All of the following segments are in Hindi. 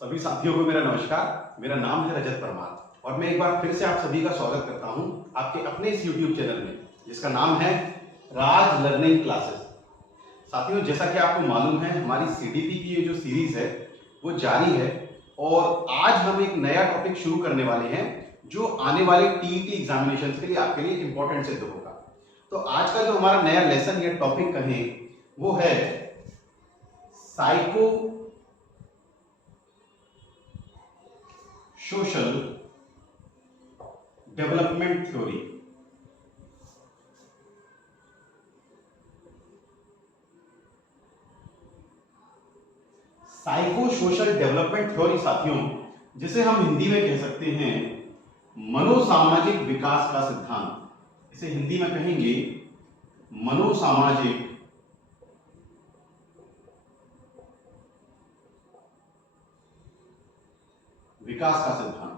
सभी साथियों को मेरा नमस्कार। मेरा नाम है रजत परमार और मैं एक बार फिर से आप सभी का स्वागत करता हूं आपके अपने इस YouTube चैनल में जिसका नाम है राज लर्निंग क्लासेस। साथियों, जैसा कि आपको मालूम है, हमारी CDP की ये जो सीरीज है वो जारी है और आज हम एक नया टॉपिक शुरू करने वाले हैं जो आने वाले TET एग्जामिनेशन के लिए आपके लिए इंपॉर्टेंट सिद्ध होगा। तो आज का जो हमारा नया लेसन या टॉपिक कहें वो है psycho social development theory. Psycho social development theory साथियों, जिसे हम हिंदी में कह सकते हैं मनोसामाजिक विकास का सिद्धांत। इसे हिंदी में कहेंगे मनोसामाजिक विकास का सिद्धांत।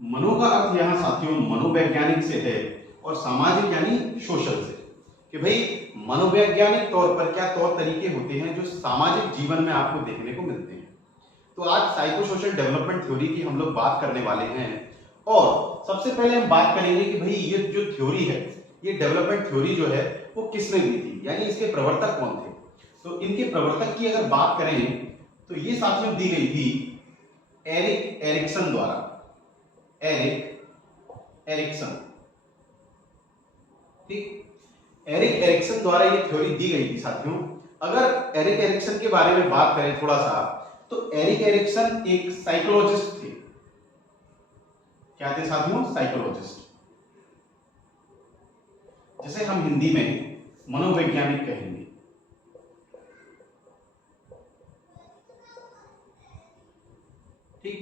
मनो का अर्थ यहां साथियों मनोवैज्ञानिक से है और सामाजिक यानी सोशल से, कि भाई मनोवैज्ञानिक तौर पर क्या तौर तरीके होते हैं जो सामाजिक जीवन में आपको देखने को मिलते हैं। तो आज साइको सोशल डेवलपमेंट थ्योरी की हम लोग बात करने वाले हैं और सबसे पहले हम बात करेंगे कि भाई ये जो थ्योरी है, ये डेवलपमेंट थ्योरी जो है वो किसने दी थी, यानी इसके प्रवर्तक कौन थे। तो इनके प्रवर्तक की अगर बात करें तो ये साथियों दी गई थी एरिक एरिक्सन द्वारा। एरिक एरिक्सन, ठीक, एरिक एरिक्सन द्वारा ये थ्योरी दी गई थी साथियों। अगर एरिक एरिक्सन के बारे में बात करें थोड़ा सा, तो एरिक एरिक्सन एक साइकोलॉजिस्ट थे। क्या थे साथियों? साइकोलॉजिस्ट, जिसे हम हिंदी में मनोवैज्ञानिक कहेंगे। ठीक,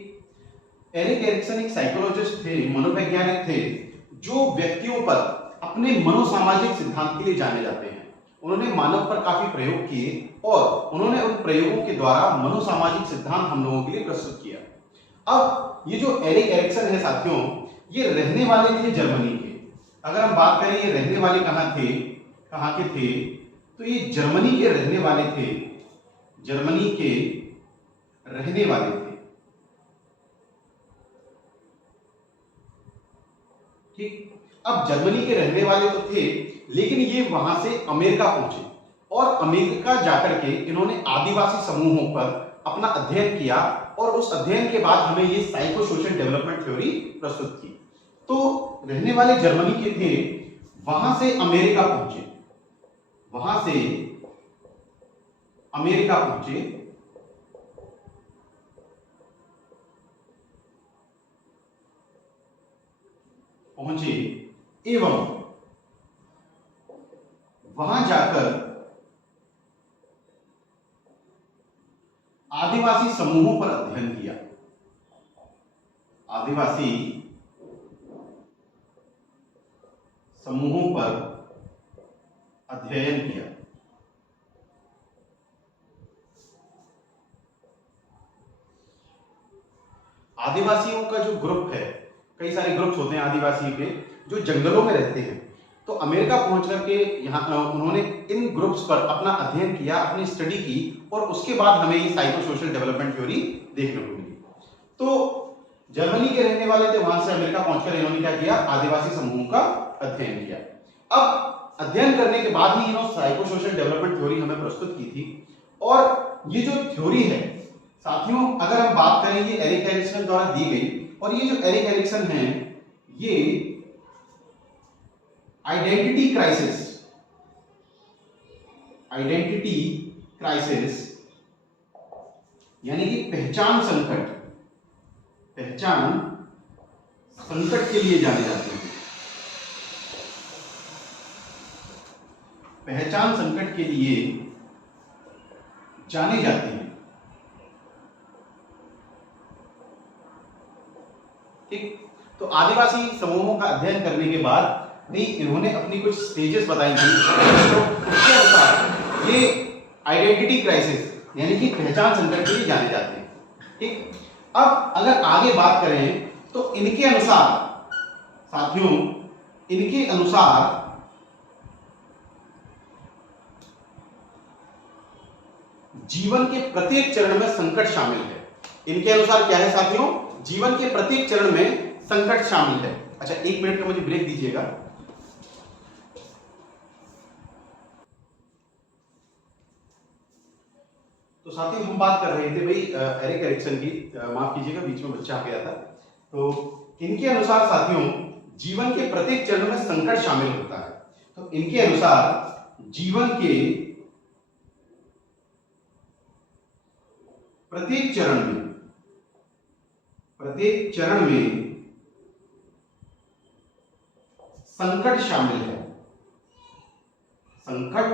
एरिक एरिक्सन एक साइकोलॉजिस्ट थे, मनोवैज्ञानिक थे, जो व्यक्तियों पर अपने मनोसामाजिक सिद्धांत के लिए जाने जाते हैं। उन्होंने मानव पर काफी प्रयोग किए और उन्होंने उन प्रयोगों के द्वारा मनोसामाजिक सिद्धांत हम लोगों के लिए प्रस्तुत किया। अब ये जो एरिक एरिक्सन है साथियों, ये रहने वाले थे जर्मनी के। अगर हम बात करें ये रहने वाले कहाँ के थे, तो ये जर्मनी के रहने वाले थे। जर्मनी के रहने वाले थे, ठीक। अब जर्मनी के रहने वाले तो थे, लेकिन ये वहां से अमेरिका पहुंचे और अमेरिका जाकर के इन्होंने आदिवासी समूहों पर अपना अध्ययन किया और उस अध्ययन के बाद हमें ये साइको सोशल डेवलपमेंट थ्योरी प्रस्तुत की। तो रहने वाले जर्मनी के थे, वहां से अमेरिका पहुंचे, वहां से अमेरिका पहुंचे एवं वहां जाकर आदिवासी समूहों पर अध्ययन किया। आदिवासी समूहों पर अध्ययन किया। आदिवासियों का जो ग्रुप है, कई सारे ग्रुप्स होते हैं आदिवासी के जो जंगलों में रहते हैं, तो अमेरिका पहुंच करके यहाँ उन्होंने इन ग्रुप्स पर अपना अध्ययन किया, अपनी स्टडी की और उसके बाद हमें ये साइको सोशल डेवलपमेंट थ्योरी देखने को मिली। तो जर्मनी के रहने वाले थे, वहां से अमेरिका पहुंचकर इन्होंने क्या किया, आदिवासी समूहों का अध्ययन किया। अब अध्ययन करने के बाद ही इन्होंने साइको सोशल डेवलपमेंट थ्योरी हमें प्रस्तुत की थी। और ये जो थ्योरी है साथियों, अगर हम बात करें, ये एरिक एरिक्सन द्वारा दी गई और ये जो एरिक एरिक्सन है, ये आइडेंटिटी क्राइसिस यानी कि पहचान संकट के लिए जाने जाते हैं। पहचान संकट के लिए जाने जाते हैं, ठीक। तो आदिवासी समूहों का अध्ययन करने के बाद भी इन्होंने अपनी कुछ स्टेजेस बताई थी, तो उसके अनुसार ये आइडेंटिटी क्राइसिस यानी कि पहचान संकट के लिए जाने जाते हैं, ठीक। अब अगर आगे बात करें तो इनके अनुसार साथियों इनके अनुसार जीवन के प्रत्येक चरण में संकट शामिल है। इनके अनुसार क्या है साथियों? जीवन के प्रत्येक चरण में संकट शामिल है। अच्छा, 1 मिनट का मुझे ब्रेक दीजिएगा। तो साथियों हम बात कर रहे थे भाई एरिक एरिक्सन की, माफ कीजिएगा बीच में बच्चा आ गया था। तो इनके अनुसार साथियों जीवन के प्रत्येक चरण में संकट शामिल होता है। तो इनके अनुसार जीवन के प्रत्येक चरण में संकट शामिल है। संकट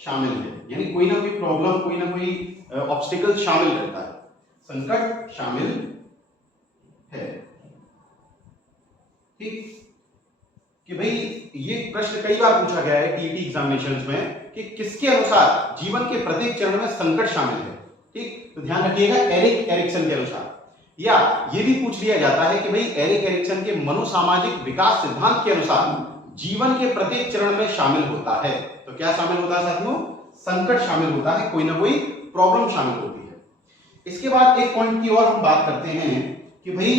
शामिल है यानी कोई ना कोई प्रॉब्लम, कोई ना कोई ऑब्स्टिकल शामिल रहता है। संकट शामिल है। ठीक, कि भाई ये प्रश्न कई बार पूछा गया है टीईटी एग्जामिनेशंस में कि किसके अनुसार जीवन के प्रत्येक चरण में संकट शामिल है। ठीक, तो ध्यान रखिएगा एरिक एरिक्सन के अनुसार। या ये भी पूछ लिया जाता है कि भाई एरिक एरिक्सन के मनोसामाजिक विकास सिद्धांत के अनुसार जीवन के प्रत्येक चरण में शामिल होता है। तो क्या शामिल होता है साथियों? संकट शामिल होता है, कोई ना कोई प्रॉब्लम शामिल होती है। इसके बाद एक पॉइंट की और हम बात करते हैं कि भाई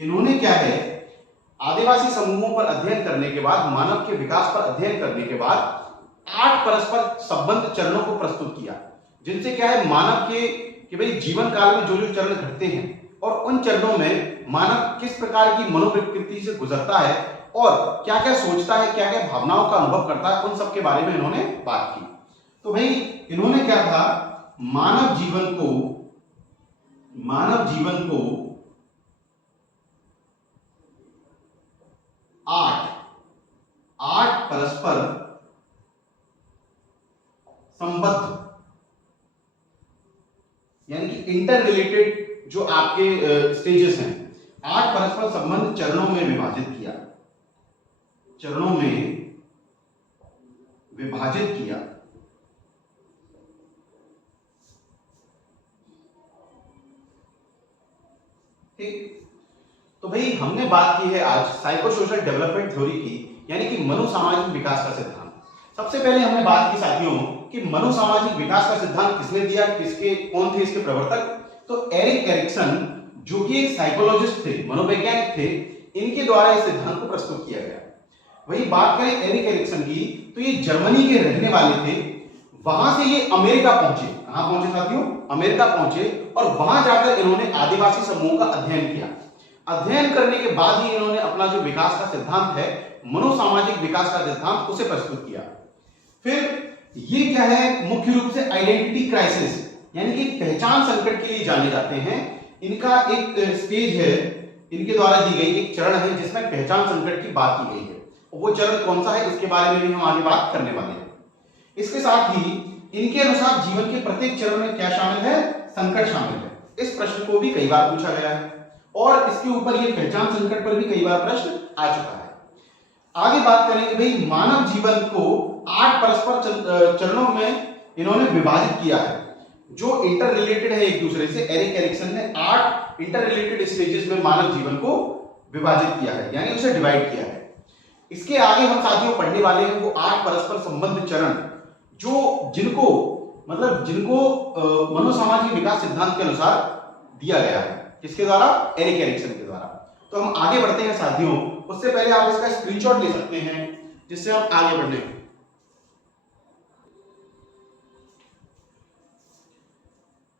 इन्होंने क्या है, आदिवासी समूहों पर अध्ययन करने के बाद, मानव के विकास पर अध्ययन करने के बाद 8 परस्पर संबंध चरणों को प्रस्तुत किया, जिनसे क्या है मानव के कि भाई जीवन काल में जो जो चरण घटते हैं और उन चरणों में मानव किस प्रकार की मनोविकृति से गुजरता है और क्या क्या सोचता है, क्या क्या भावनाओं का अनुभव करता है, उन सब के बारे में इन्होंने बात की। तो भाई इन्होंने क्या था, मानव जीवन को 8 परस्पर संबद्ध यानी कि इंटर रिलेटेड जो आपके स्टेजेस हैं, 8 परस्पर संबंध चरणों में विभाजित किया। ठीक, तो भाई हमने बात की है आज साइकोसोशल डेवलपमेंट थ्योरी की, यानी कि मनोसामाजिक विकास का सिद्धांत। सबसे पहले हमने बात की साथियों कि मनोसामाजिक विकास का सिद्धांत किसने दिया, कौन थे इसके प्रवर्तक? तो एरिक एरिक्सन, जो कि एक साइकोलॉजिस्ट थे, मनोवैज्ञानिक थे, इनके द्वारा इस सिद्धांत को प्रस्तुत किया गया। वही बात करें एरिक एरिक्सन की, तो ये जर्मनी के रहने वाले थे। वहां से ये अमेरिका पहुंचे। कहां पहुंचे साथियों? अमेरिका पहुंचे और वहां जाकर इन्होंने आदिवासी समूहों का अध्ययन किया। अध्ययन करने के बाद ही इन्होंने अपना जो विकास का सिद्धांत है, मनोसामाजिक विकास का सिद्धांत, उसे प्रस्तुत किया। फिर ये क्या है, मुख्य रूप से आइडेंटिटी क्राइसिस यानी कि पहचान संकट के लिए जाने जाते हैं। इनका एक स्टेज है, इनके द्वारा दी गई एक चरण है जिसमें पहचान संकट की बात की गई है। वो चरण कौन सा है, इसके बारे में भी हम आगे बात करने वाले हैं। इसके साथ ही इनके अनुसार जीवन के प्रत्येक चरण में क्या शामिल है? संकट शामिल है। इस प्रश्न को भी कई बार पूछा गया है और इसके ऊपर ये पहचान संकट पर भी कई बार प्रश्न आ चुका है। आगे बात करेंगे भाई मानव जीवन को 8 परस्पर चरणों में इन्होंने विभाजित किया है, जो इंटर रिलेटेड है एक दूसरे से। एरिक एरिक्सन ने 8 इंटर रिलेटेड स्टेजेस में मानव जीवन को विभाजित किया है, यानी उसे डिवाइड किया है। इसके आगे हम साथियों पढ़ने वाले हैं वो 8 परस्पर संबंध चरण, जिनको मनोसामाजिक विकास सिद्धांत के अनुसार दिया गया है। किसके द्वारा? एरिक एरिक्सन के द्वारा। तो हम आगे बढ़ते हैं साथियों। उससे पहले आप इसका स्क्रीनशॉट ले सकते हैं जिससे हम आगे बढ़ने।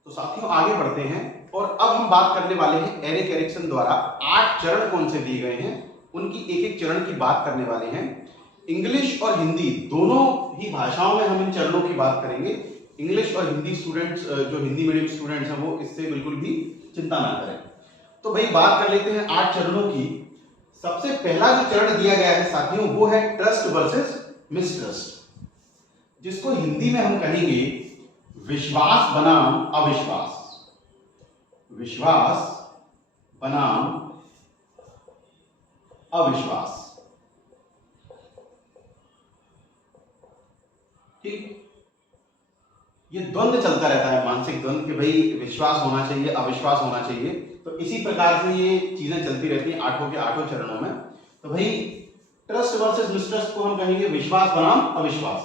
तो साथियों आगे बढ़ते हैं और अब हम बात करने वाले हैं एरिक एरिक्सन द्वारा 8 चरण कौन से दिए गए हैं, उनकी एक एक चरण की बात करने वाले हैं। इंग्लिश और हिंदी दोनों ही भाषाओं में हम इन चरणों की बात करेंगे। इंग्लिश और हिंदी स्टूडेंट्स, जो हिंदी मीडियम स्टूडेंट्स हैं, वो इससे बिल्कुल भी चिंता ना करें। तो भाई बात कर लेते हैं 8 चरणों की। सबसे पहला जो चरण दिया गया है साथियों वो है ट्रस्ट वर्सेस मिसट्रस्ट, जिसको हिंदी में हम कहेंगे विश्वास बनाम अविश्वास। विश्वास बनाम अविश्वास। ठीक, ये द्वंद्व चलता रहता है, मानसिक द्वंद्व, कि भाई विश्वास होना चाहिए, अविश्वास होना चाहिए। तो इसी प्रकार से ये चीजें चलती रहती हैं 8 के 8 चरणों में। तो भाई ट्रस्ट वर्सेस मिसट्रस्ट को हम कहेंगे विश्वास बनाम अविश्वास।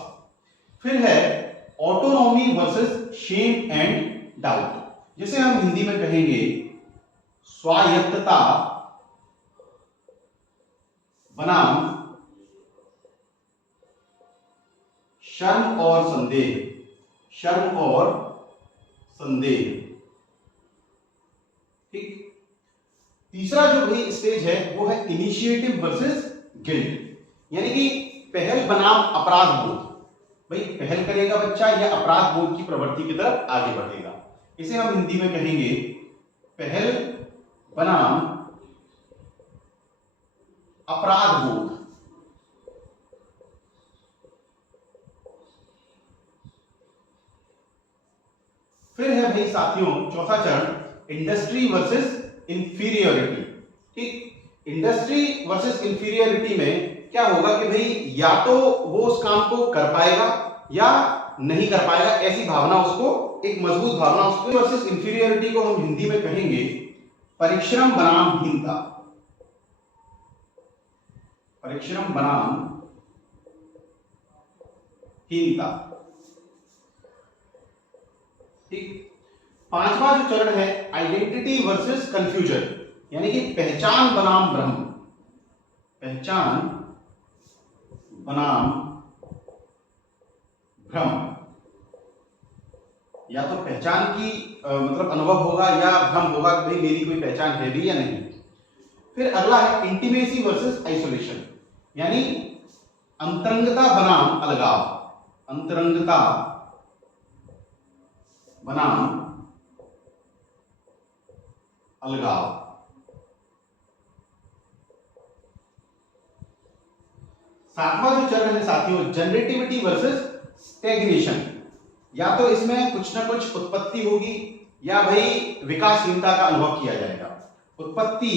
फिर है autonomy versus shame and doubt, जिसे हम हिंदी में कहेंगे स्वायत्तता बनाम शर्म और संदेह, शर्म और संदेह। ठीक। तीसरा जो भाई स्टेज है वो है इनिशिएटिव वर्सेस गिल्ट, यानी कि पहल बनाम अपराध बोध। भाई पहल करेगा बच्चा या अपराध बोध की प्रवृत्ति की तरफ आगे बढ़ेगा। इसे हम हिंदी में कहेंगे पहल बनाम अपराध बोध। फिर है भाई साथियों चौथा चरण इंडस्ट्री वर्सेस इंफीरियरिटी। ठीक। इंडस्ट्री वर्सेस इंफीरियरिटी में क्या होगा कि भाई या तो वो उस काम को कर पाएगा या नहीं कर पाएगा, ऐसी भावना उसको, एक मजबूत भावना उसको। वर्सेस इंफीरियरिटी को हम हिंदी में कहेंगे परिश्रम बनाम हीनता, परिश्रम बनाम हीनता। ठीक। पांचवा जो चरण है आइडेंटिटी वर्सेस कंफ्यूजन, यानी कि पहचान बनाम भ्रम, पहचान बनाम भ्रम। या तो पहचान की मतलब अनुभव होगा या भ्रम होगा कि भाई मेरी कोई पहचान है भी या नहीं। फिर अगला है इंटीमेसी वर्सेस आइसोलेशन, यानी अंतरंगता बनाम अलगाव, अंतरंगता बनाम अलगाव। सातवां जो चरण है साथियों जनरेटिविटी वर्सेस स्टैग्नेशन, या तो इसमें कुछ ना कुछ उत्पत्ति होगी या भाई विकासहीनता का अनुभव किया जाएगा। उत्पत्ति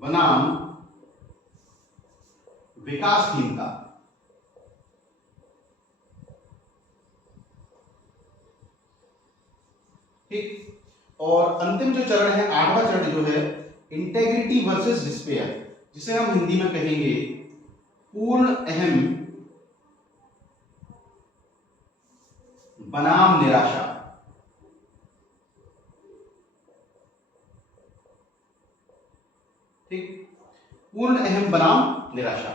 बनाम विकासहीनता। ठीक। और अंतिम जो चरण है आठवां चरण जो है इंटेग्रिटी वर्सेस डिस्पेयर, जिसे हम हिंदी में कहेंगे पूर्ण अहम बनाम निराशा। ठीक। पूर्ण अहम बनाम निराशा।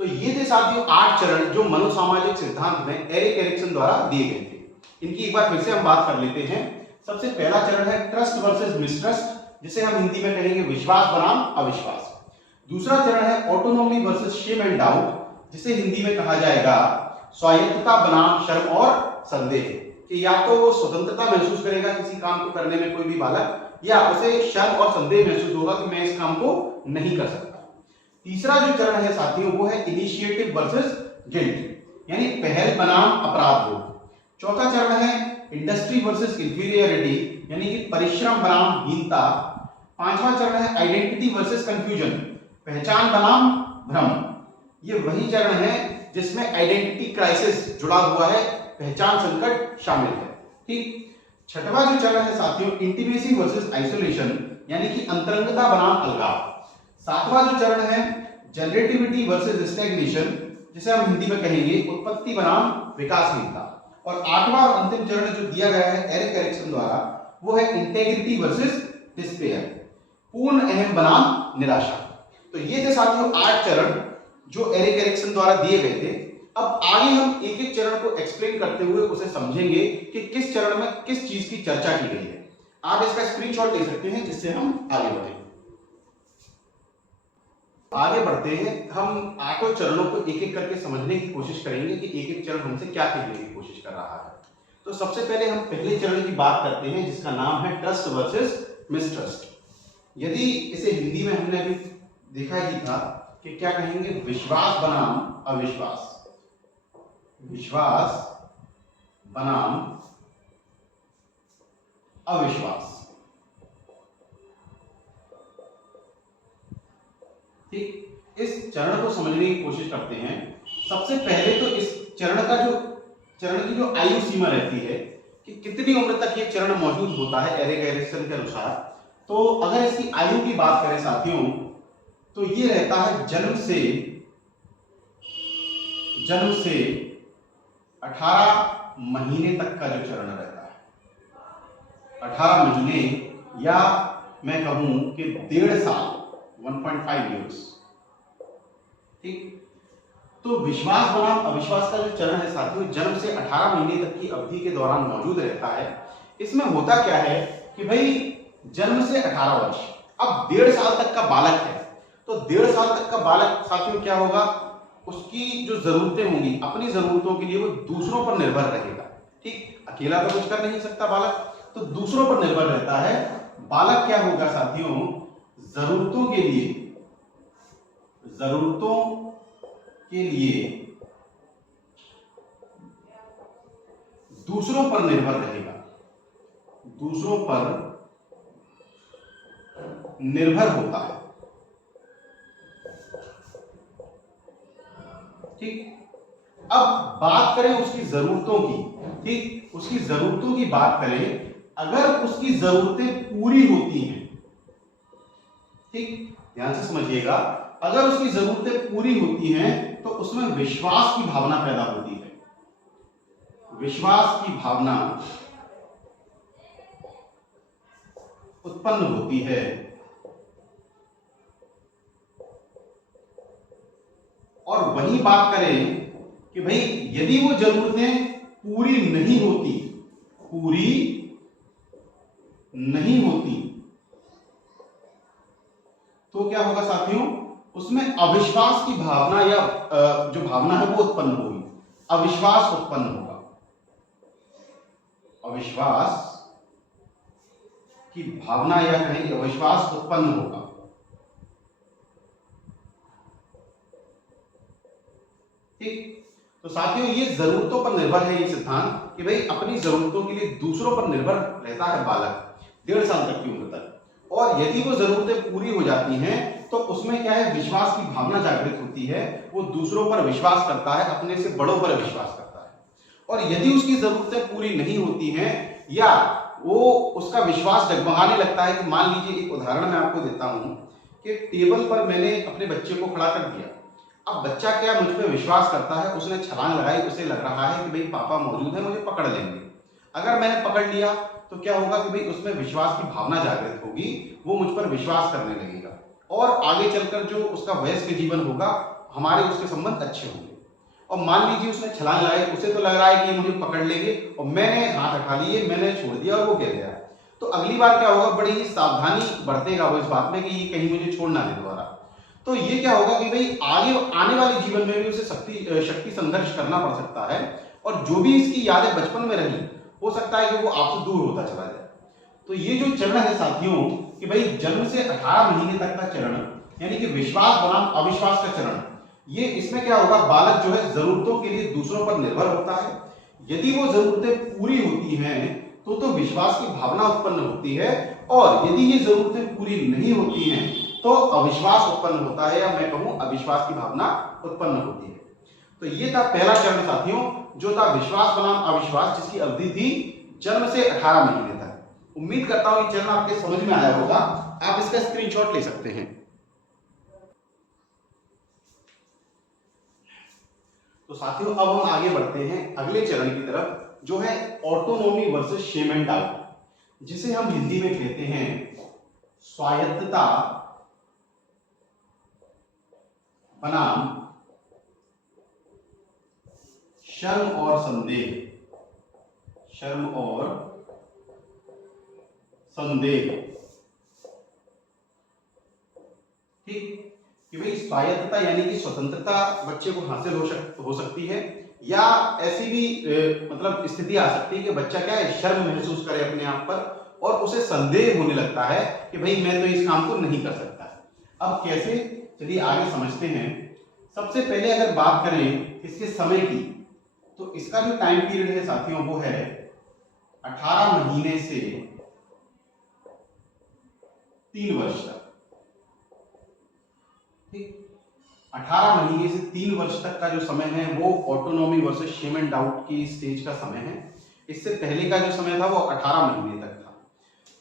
तो ये थे साथियों 8 चरण जो मनोसामाजिक सिद्धांत में एरिक एरिक्सन द्वारा दिए गए थे। इनकी एक बार फिर से हम बात कर लेते हैं। सबसे पहला चरण है ट्रस्ट वर्सेस मिसट्रस्ट, जिसे हम हिंदी में कहेंगे विश्वास बनाम अविश्वास। दूसरा चरण है autonomy versus shame and doubt, जिसे हिंदी में कहा जाएगा स्वायत्तता बनाम शर्म और संदेह, कि या तो वो स्वतंत्रता महसूस करेगा किसी काम को करने में कोई भी बालक, या उसे शर्म और संदेह महसूस होगा कि मैं इस काम को नहीं कर सकता। तीसरा जो चरण है साथियों वो है इनिशिएटिव वर्सेस गिल्ट, यानी पहल बनाम अपराध बोध। चौथा चरण है इंडस्ट्री वर्सेस इंफीरियरिटी, यानी कि परिश्रम बनाम हीनता। पांचवा चरण है आइडेंटिटी वर्सेस कंफ्यूजन, पहचान बनाम भ्रम। ये वही चरण है जिसमें आइडेंटिटी क्राइसिस जुड़ा हुआ है, पहचान संकट शामिल है। ठीक। छठवां जो चरण है साथियों इंटीमेसी वर्सेस आइसोलेशन, यानी कि अंतरंगता बनाम अलगाव। सातवां जो चरण है जनरेटिविटी वर्सेस स्टैग्नेशन, जिसे हम हिंदी में कहेंगे उत्पत्ति बनाम विकासहीनता। और आठवां और अंतिम चरण जो दिया गया है एरिक एरिक्सन द्वारा वो है इंटेग्रिटी वर्सेस डिस्पेयर, पूर्ण अहम बनाम निराशा। तो ये थे साथियों 8 चरण जो एरिक एरिक्सन द्वारा दिए गए थे। अब आगे हम एक एक चरण को एक्सप्लेन करते हुए उसे समझेंगे कि किस चरण में किस चीज की चर्चा की गई है। आप इसका स्क्रीनशॉट ले सकते हैं जिससे हम आगे बढ़ें। आगे बढ़ते हैं, हम 8 चरणों को एक एक करके समझने की कोशिश करेंगे कि एक एक चरण हमसे क्या कहने की कोशिश कर रहा है। तो सबसे पहले हम पहले चरण की बात करते हैं जिसका नाम है ट्रस्ट वर्सेस मिसट्रस्ट। यदि इसे हिंदी में हमने अभी देखा ही था कि क्या कहेंगे, विश्वास बनाम अविश्वास, विश्वास बनाम अविश्वास। ठीक। इस चरण को समझने की कोशिश करते हैं। सबसे पहले तो इस चरण की जो आयु सीमा रहती है कि कितनी उम्र तक ये चरण मौजूद होता है एरिक एरिक्सन के अनुसार, तो अगर इसकी आयु की बात करें साथियों, तो ये रहता है जन्म से 18 महीने तक का जो चरण रहता है, 18 महीने या मैं कहूं कि 1.5 साल, 1.5 ईयर्स। ठीक, तो विश्वास बनाम अविश्वास का जो चरण है साथियों, जन्म से 18 महीने तक की अवधि के दौरान मौजूद रहता है। इसमें होता क्या है कि भाई जन्म से 18 वर्ष, अब 1.5 साल तक का बालक है, तो 1.5 साल तक का बालक साथियों क्या होगा, उसकी जो जरूरतें होंगी, अपनी जरूरतों के लिए वो दूसरों पर निर्भर रहेगा। ठीक, अकेला तो कुछ कर नहीं सकता बालक, तो दूसरों पर निर्भर रहता है। बालक क्या होगा साथियों, जरूरतों के लिए दूसरों पर निर्भर रहेगा, दूसरों पर निर्भर होता है। ठीक, अब बात करें उसकी जरूरतों की। ठीक, उसकी जरूरतों की बात करें, अगर उसकी जरूरतें पूरी होती हैं, ठीक ध्यान से समझिएगा, अगर उसकी जरूरतें पूरी होती हैं तो उसमें विश्वास की भावना पैदा होती है, विश्वास की भावना उत्पन्न होती है। और वही बात करें कि भाई यदि वो जरूरतें पूरी नहीं होती तो क्या होगा साथियों, उसमें अविश्वास की भावना या जो भावना है वो उत्पन्न होगी, अविश्वास उत्पन्न होगा, अविश्वास की भावना या कहीं अविश्वास उत्पन्न होगा। ठीक, तो साथियों ये जरूरतों पर निर्भर है ये सिद्धांत कि भाई अपनी जरूरतों के लिए दूसरों पर निर्भर रहता है बालक 1.5 साल तक की उम्र तक, और यदि वो जरूरतें पूरी हो जाती हैं तो उसमें क्या है, विश्वास की भावना जागृत होती है, वो दूसरों पर विश्वास करता है, अपने से बड़ों पर विश्वास करता है। और यदि उसकी जरूरतें पूरी नहीं होती हैं या वो उसका विश्वास डगमगाने लगता है, कि मान लीजिए एक उदाहरण मैं आपको देता हूं कि टेबल पर मैंने अपने बच्चे को खड़ा कर दिया, अब बच्चा क्या मुझ पर विश्वास करता है, उसने छलांग लगाई, उसे लग रहा है कि भाई पापा मौजूद है, मुझे पकड़ लेंगे। अगर मैंने पकड़ लिया तो क्या होगा कि भाई उसमें विश्वास की भावना जागृत होगी, वो मुझ पर विश्वास करने लगेगा, और आगे चलकर जो उसका वयस्क जीवन होगा, हमारे उसके संबंध अच्छे होंगे। और मान लीजिए उसने छलांग लगाई, उसे तो लग रहा है कि मुझे पकड़ लेंगे, और मैंने हाथ उठा लिए, मैंने छोड़ दिया और वो गिर गया, तो अगली बार क्या होगा, बड़ी ही सावधानी बरतेगा वो इस बात में कि ये कहीं मुझे छोड़ ना दे दोबारा। तो ये क्या होगा कि भाई आगे आने वाले जीवन में भी उसे शक्ति संघर्ष करना पड़ सकता है, और जो भी इसकी यादें बचपन में रही, हो सकता है कि वो आपसे दूर होता चला जाए। तो ये जो चरण है साथियों कि भाई जन्म से 18 महीने तक का चरण, यानी कि विश्वास बनाम अविश्वास का चरण, ये इसमें क्या होगा, बालक जो है जरूरतों के लिए दूसरों पर निर्भर होता है। यदि वो जरूरतें पूरी होती हैं तो विश्वास की भावना उत्पन्न होती है, और यदि ये जरूरतें पूरी नहीं होती हैं तो अविश्वास उत्पन्न होता है, या मैं कहूं अविश्वास की भावना उत्पन्न होती है। तो ये था पहला चरण साथियों, जो था विश्वास बनाम अविश्वास, जिसकी अवधि थी जन्म से 18 महीने तक। उम्मीद करता हूं ये चरण आपके समझ में आया होगा, आप इसका स्क्रीनशॉट ले सकते हैं। तो साथियों अब हम आगे बढ़ते हैं अगले चरण की तरफ, जो है autonomy versus shame and doubt, जिसे हम हिंदी में कहते हैं स्वायत्तता बनाम शर्म और संदेह, शर्म और संदेह। ठीक, कि भाई स्वायत्तता यानी कि स्वतंत्रता बच्चे को हासिल हो सकती है, या ऐसी भी मतलब स्थिति आ सकती है कि बच्चा क्या है, शर्म महसूस करे अपने आप पर, और उसे संदेह होने लगता है कि भाई मैं तो इस काम को नहीं कर सकता। अब कैसे, चलिए आगे समझते हैं। सबसे पहले अगर बात करें इसके समय की, तो इसका जो टाइम पीरियड है साथियों वो है 18 महीने से 3 वर्ष तक। ठीक, 18 महीने से 3 वर्ष तक का जो समय है वो autonomy versus shame and doubt की स्टेज का समय है। इससे पहले का जो समय था वो 18 महीने तक था।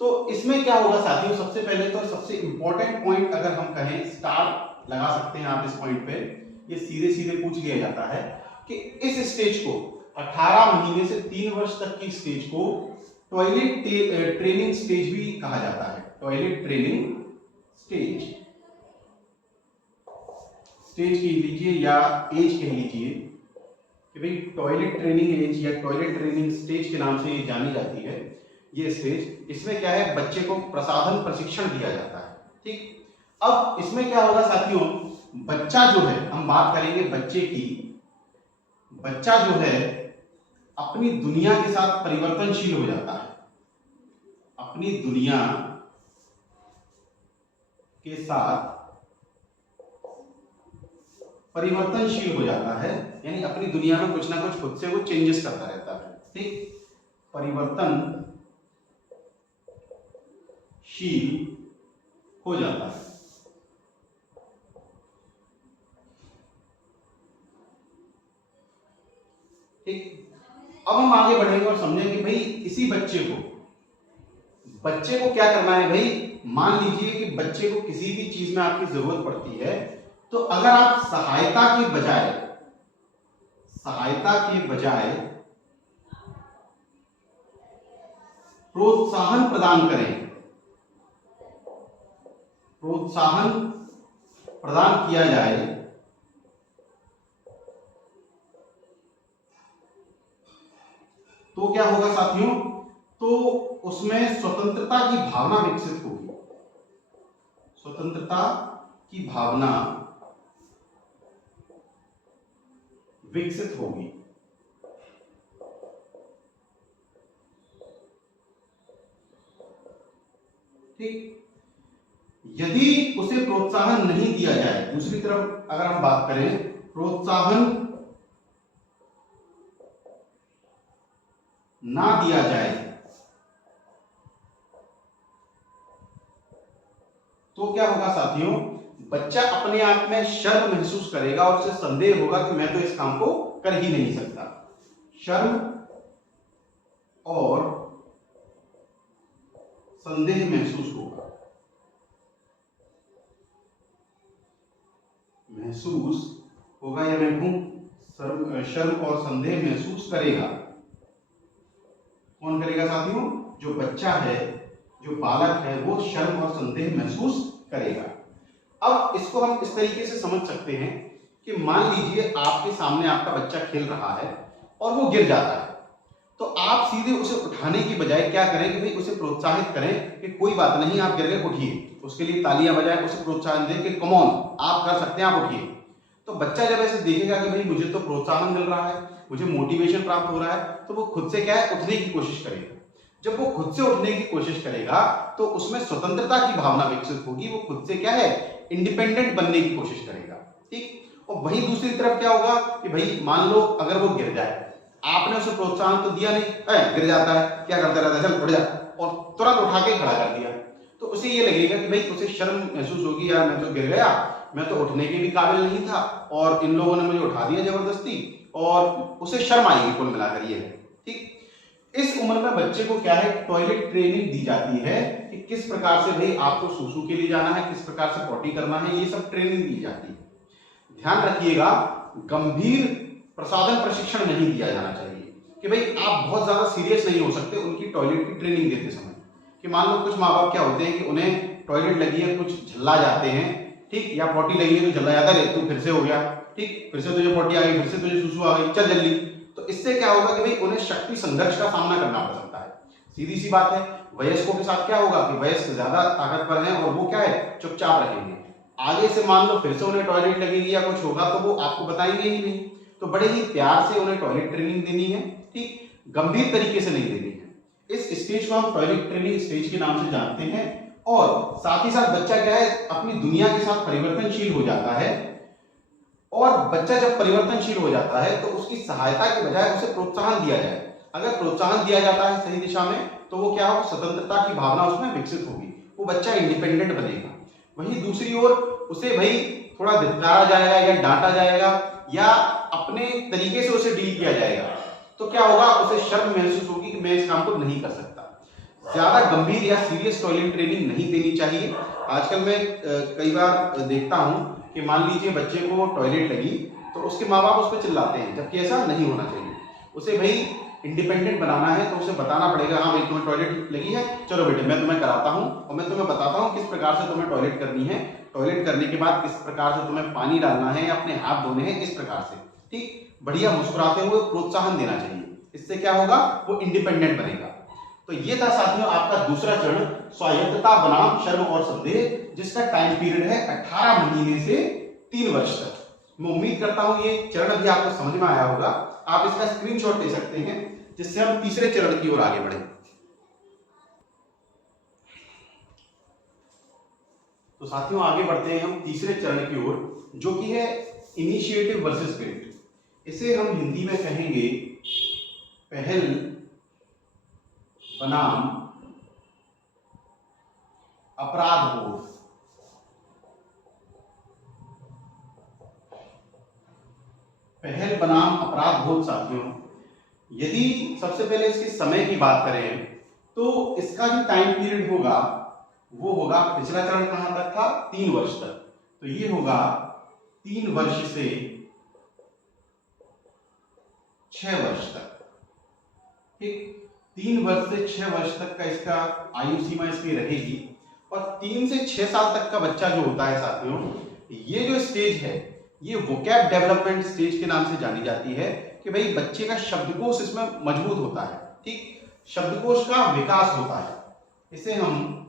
तो इसमें क्या होगा साथियों, सबसे पहले तो सबसे इंपॉर्टेंट पॉइंट अगर हम कहें, स्टार लगा सकते हैं आप इस पॉइंट पे, ये सीधे सीधे पूछ लिया जाता है कि इस स्टेज को 18 महीने से 3 वर्ष तक की स्टेज को टॉयलेट ट्रेनिंग स्टेज भी कहा जाता है। टॉयलेट ट्रेनिंग स्टेज कह लीजिए या एज कह लीजिए कि भाई टॉयलेट ट्रेनिंग एज या टॉयलेट ट्रेनिंग स्टेज के नाम से ये जानी जाती है ये स्टेज। इसमें क्या है, बच्चे को प्रसाधन प्रशिक्षण दिया जाता है। ठीक, अब इसमें क्या होगा साथियों, बच्चा जो है, हम बात करेंगे बच्चे की, बच्चा जो है अपनी दुनिया के साथ परिवर्तनशील हो जाता है, अपनी दुनिया के साथ परिवर्तनशील हो जाता है, यानी अपनी दुनिया में कुछ ना कुछ खुद से वो चेंजेस करता रहता है। ठीक, परिवर्तनशील हो जाता है। ठीक, अब हम आगे बढ़ेंगे और समझेंगे भाई इसी बच्चे को क्या करना है। भाई मान लीजिए कि बच्चे को किसी भी चीज में आपकी जरूरत पड़ती है, तो अगर आप सहायता के बजाय प्रोत्साहन प्रदान करें, प्रोत्साहन प्रदान किया जाए, तो क्या होगा साथियों, तो उसमें स्वतंत्रता की भावना विकसित होगी, स्वतंत्रता की भावना विकसित होगी। ठीक, यदि उसे प्रोत्साहन नहीं दिया जाए, दूसरी तरफ अगर हम बात करें, प्रोत्साहन ना दिया जाए तो क्या होगा साथियों, बच्चा अपने आप में शर्म महसूस करेगा और उसे संदेह होगा कि मैं तो इस काम को कर ही नहीं सकता। शर्म और संदेह महसूस होगा या मैं कहूं शर्म और संदेह महसूस करेगा। कौन करेगा साथियों, जो बच्चा है, जो बालक है, वो शर्म और संदेह महसूस करेगा। अब इसको हम इस तरीके से समझ सकते हैं कि मान लीजिए आपके सामने आपका बच्चा खेल रहा है और वो गिर जाता है, तो आप सीधे उसे उठाने की बजाय क्या करें कि भाई उसे प्रोत्साहित करें कि कोई बात नहीं, आप गिर गए, उठिए, उसके लिए तालियां बजाएं, उसे प्रोत्साहन दें कि कम ऑन, आप कर सकते हैं, आप उठिए। तो बच्चा जब ऐसे देखेगा कि भाई मुझे तो प्रोत्साहन मिल रहा है, मुझे मोटिवेशन प्राप्त हो रहा है, तो वो खुद से क्या है, उठने की कोशिश करेगा। जब वो खुद से उठने की कोशिश करेगा तो उसमें स्वतंत्रता की भावना विकसित होगी, वो खुद से क्या है, इंडिपेंडेंट बनने की कोशिश करेगा। ठीक, और वहीं दूसरी तरफ क्या होगा कि भाई मान लो अगर वो गिर जाए, आपने उसे प्रोत्साहन तो दिया नहीं, गिर जाता है, क्या करता रहता है, चल उठ जा, और तुरंत उठा के खड़ा कर दिया, तो उसे ये लगेगा कि भाई उसे शर्म महसूस होगी, यार मैं तो गिर गया, मैं तो उठने के भी काबिल नहीं था और इन लोगों ने मुझे उठा दिया जबरदस्ती, और उसे शर्म आएगी कुल मिलाकर ये है। ठीक, इस उम्र में बच्चे को क्या है, टॉयलेट ट्रेनिंग दी जाती है कि किस प्रकार से भाई आपको सूसू के लिए जाना है, किस प्रकार से पॉटी करना है, ये सब ट्रेनिंग दी जाती है। ध्यान रखिएगा, गंभीर प्रसाधन प्रशिक्षण नहीं दिया जाना चाहिए कि भाई आप बहुत ज्यादा सीरियस नहीं हो सकते उनकी टॉयलेट की ट्रेनिंग देते समय। कि मान लो कुछ माँ बाप क्या होते हैं कि उन्हें टॉयलेट लगी है, कुछ झल्ला जाते हैं, ठीक, या पॉटी लगी है तो झल्ला जाता है, तू फिर से हो गया, ठीक, फिर से तुझे पॉटी आ गई, फिर से तुझे सुसु आ गई, चल जल्दी। तो इससे क्या होगा कि भाई उन्हें शक्ति संघर्ष का सामना करना पड़ सकता है। सीधी सी बात है, वयस्कों के साथ क्या होगा कि वयस्क ज्यादा ताकतवर हैं और वो क्या है, चुपचाप रहेंगे। आगे से मान लो फिर से उन्हें टॉयलेट लगेगी या कुछ होगा तो वो आपको बताएंगे ही नहीं। तो बड़े ही प्यार से उन्हें टॉयलेट ट्रेनिंग देनी है, ठीक, गंभीर तरीके से नहीं देनी है। इस स्टेज को हम टॉयलेट ट्रेनिंग स्टेज के नाम से जानते हैं। और साथ ही साथ बच्चा क्या है, अपनी दुनिया के साथ परिवर्तनशील हो जाता है, और बच्चा जब परिवर्तनशील हो जाता है तो उसकी सहायता के बजाय उसे प्रोत्साहन दिया जाए। अगर प्रोत्साहन दिया जाता है सही दिशा में तो वो क्या हो, स्वतंत्रता की भावना उसमें विकसित होगी, वो बच्चा इंडिपेंडेंट बनेगा। वहीं दूसरी ओर उसे भाई थोड़ा धिक्कारा जाएगा या डांटा जाएगा या अपने तरीके से उसे डील किया जाएगा तो क्या होगा, उसे शर्म महसूस होगी कि मैं इस काम को नहीं कर सकता। ज़्यादा गंभीर या सीरियस टॉयलेट ट्रेनिंग नहीं देनी चाहिए। आजकल मैं कई बार देखता हूँ कि मान लीजिए बच्चे को टॉयलेट लगी तो उसके माँ बाप उस पर चिल्लाते हैं, जबकि ऐसा नहीं होना चाहिए। उसे भाई इंडिपेंडेंट बनाना है तो उसे बताना पड़ेगा, हाँ भाई तुम्हें टॉयलेट लगी है, चलो बेटे मैं तुम्हें कराता हूँ और मैं तुम्हें बताता हूँ किस प्रकार से तुम्हें टॉयलेट करनी है, टॉयलेट करने के बाद किस प्रकार से तुम्हें पानी डालना है या अपने हाथ धोने हैं, इस प्रकार से। ठीक, बढ़िया मुस्कुराते हुए प्रोत्साहन देना चाहिए। इससे क्या होगा, वो इंडिपेंडेंट बनेगा। तो ये था साथियों आपका दूसरा चरण, स्वायत्तता बनाम शर्म और संदेह, जिसका टाइम पीरियड है 18 महीने से 3 वर्ष तक। मैं उम्मीद करता हूं ये चरण भी आपको समझ में आया होगा। आप इसका स्क्रीनशॉट ले सकते हैं, जिससे हम तीसरे चरण की ओर आगे बढ़े। तो साथियों आगे बढ़ते हैं हम तीसरे चरण की ओर, जो कि है इनिशिएटिव वर्सेस गिल्ट। इसे हम हिंदी में कहेंगे पहल बनाम अपराध बोध। पहल बनाम अपराध बोध साथियों, यदि सबसे पहले इसके समय की बात करें तो इसका जो टाइम पीरियड होगा वो होगा, पिछला चरण कहां तक था, 3 वर्ष तक। तो ये होगा 3 वर्ष से 6 वर्ष तक। ठीक, 3 वर्ष से 6 वर्ष तक का इसका आयु सीमा इसकी रहेगी। और 3 से 6 साल तक का बच्चा जो होता है साथियों, ये जो स्टेज है ये वोकैब डेवलपमेंट स्टेज के नाम से जानी जाती है, कि भाई बच्चे का शब्दकोश इसमें मजबूत होता है। ठीक, शब्दकोश का विकास होता है। इसे हम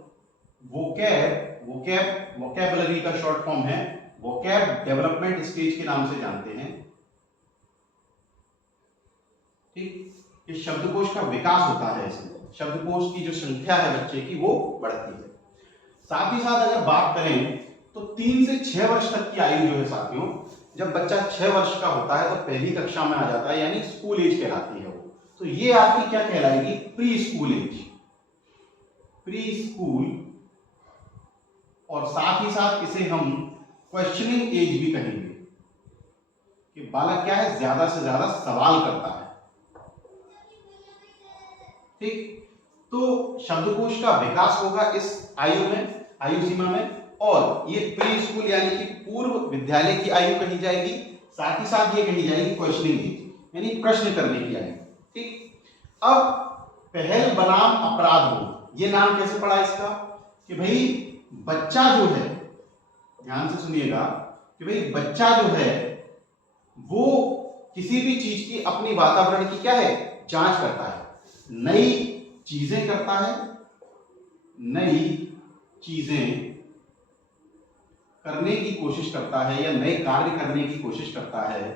वोकैबुलरी का शॉर्ट फॉर्म है, वोकैब डेवलपमेंट स्टेज के नाम से जानते हैं। ठीक, इस शब्दकोश का विकास होता है, इसमें शब्दकोश की जो संख्या है बच्चे की वो बढ़ती है। साथ ही साथ अगर बात करें तो 3 से 6 वर्ष तक की आयु जो है साथियों, जब बच्चा 6 वर्ष का होता है तो पहली कक्षा में आ जाता है, यानी स्कूल एज कहलाती है वो। तो ये आपकी क्या कहलाएगी, pre school age, preschool. और साथ ही साथ इसे हम क्वेश्चनिंग एज भी कहेंगे, कि बालक क्या है, ज्यादा से ज्यादा सवाल करता है। ठीक, तो शब्दकोश का विकास होगा इस आयु में, आयु सीमा में। और ये प्री स्कूल यानी कि पूर्व विद्यालय की आयु कही जाएगी। साथ ही साथ ये कही जाएगी क्वेश्चनिंग एज, यानी प्रश्न करने की आयु। ठीक, अब पहल बनाम अपराध बोध, ये नाम कैसे पड़ा इसका, कि भाई बच्चा जो है, ध्यान से सुनिएगा, कि भाई बच्चा जो है वो किसी भी चीज की, अपनी वातावरण की क्या है, जांच करता है, नई चीजें करता है, नई चीजें करने की कोशिश करता है, या नए कार्य करने की कोशिश करता है,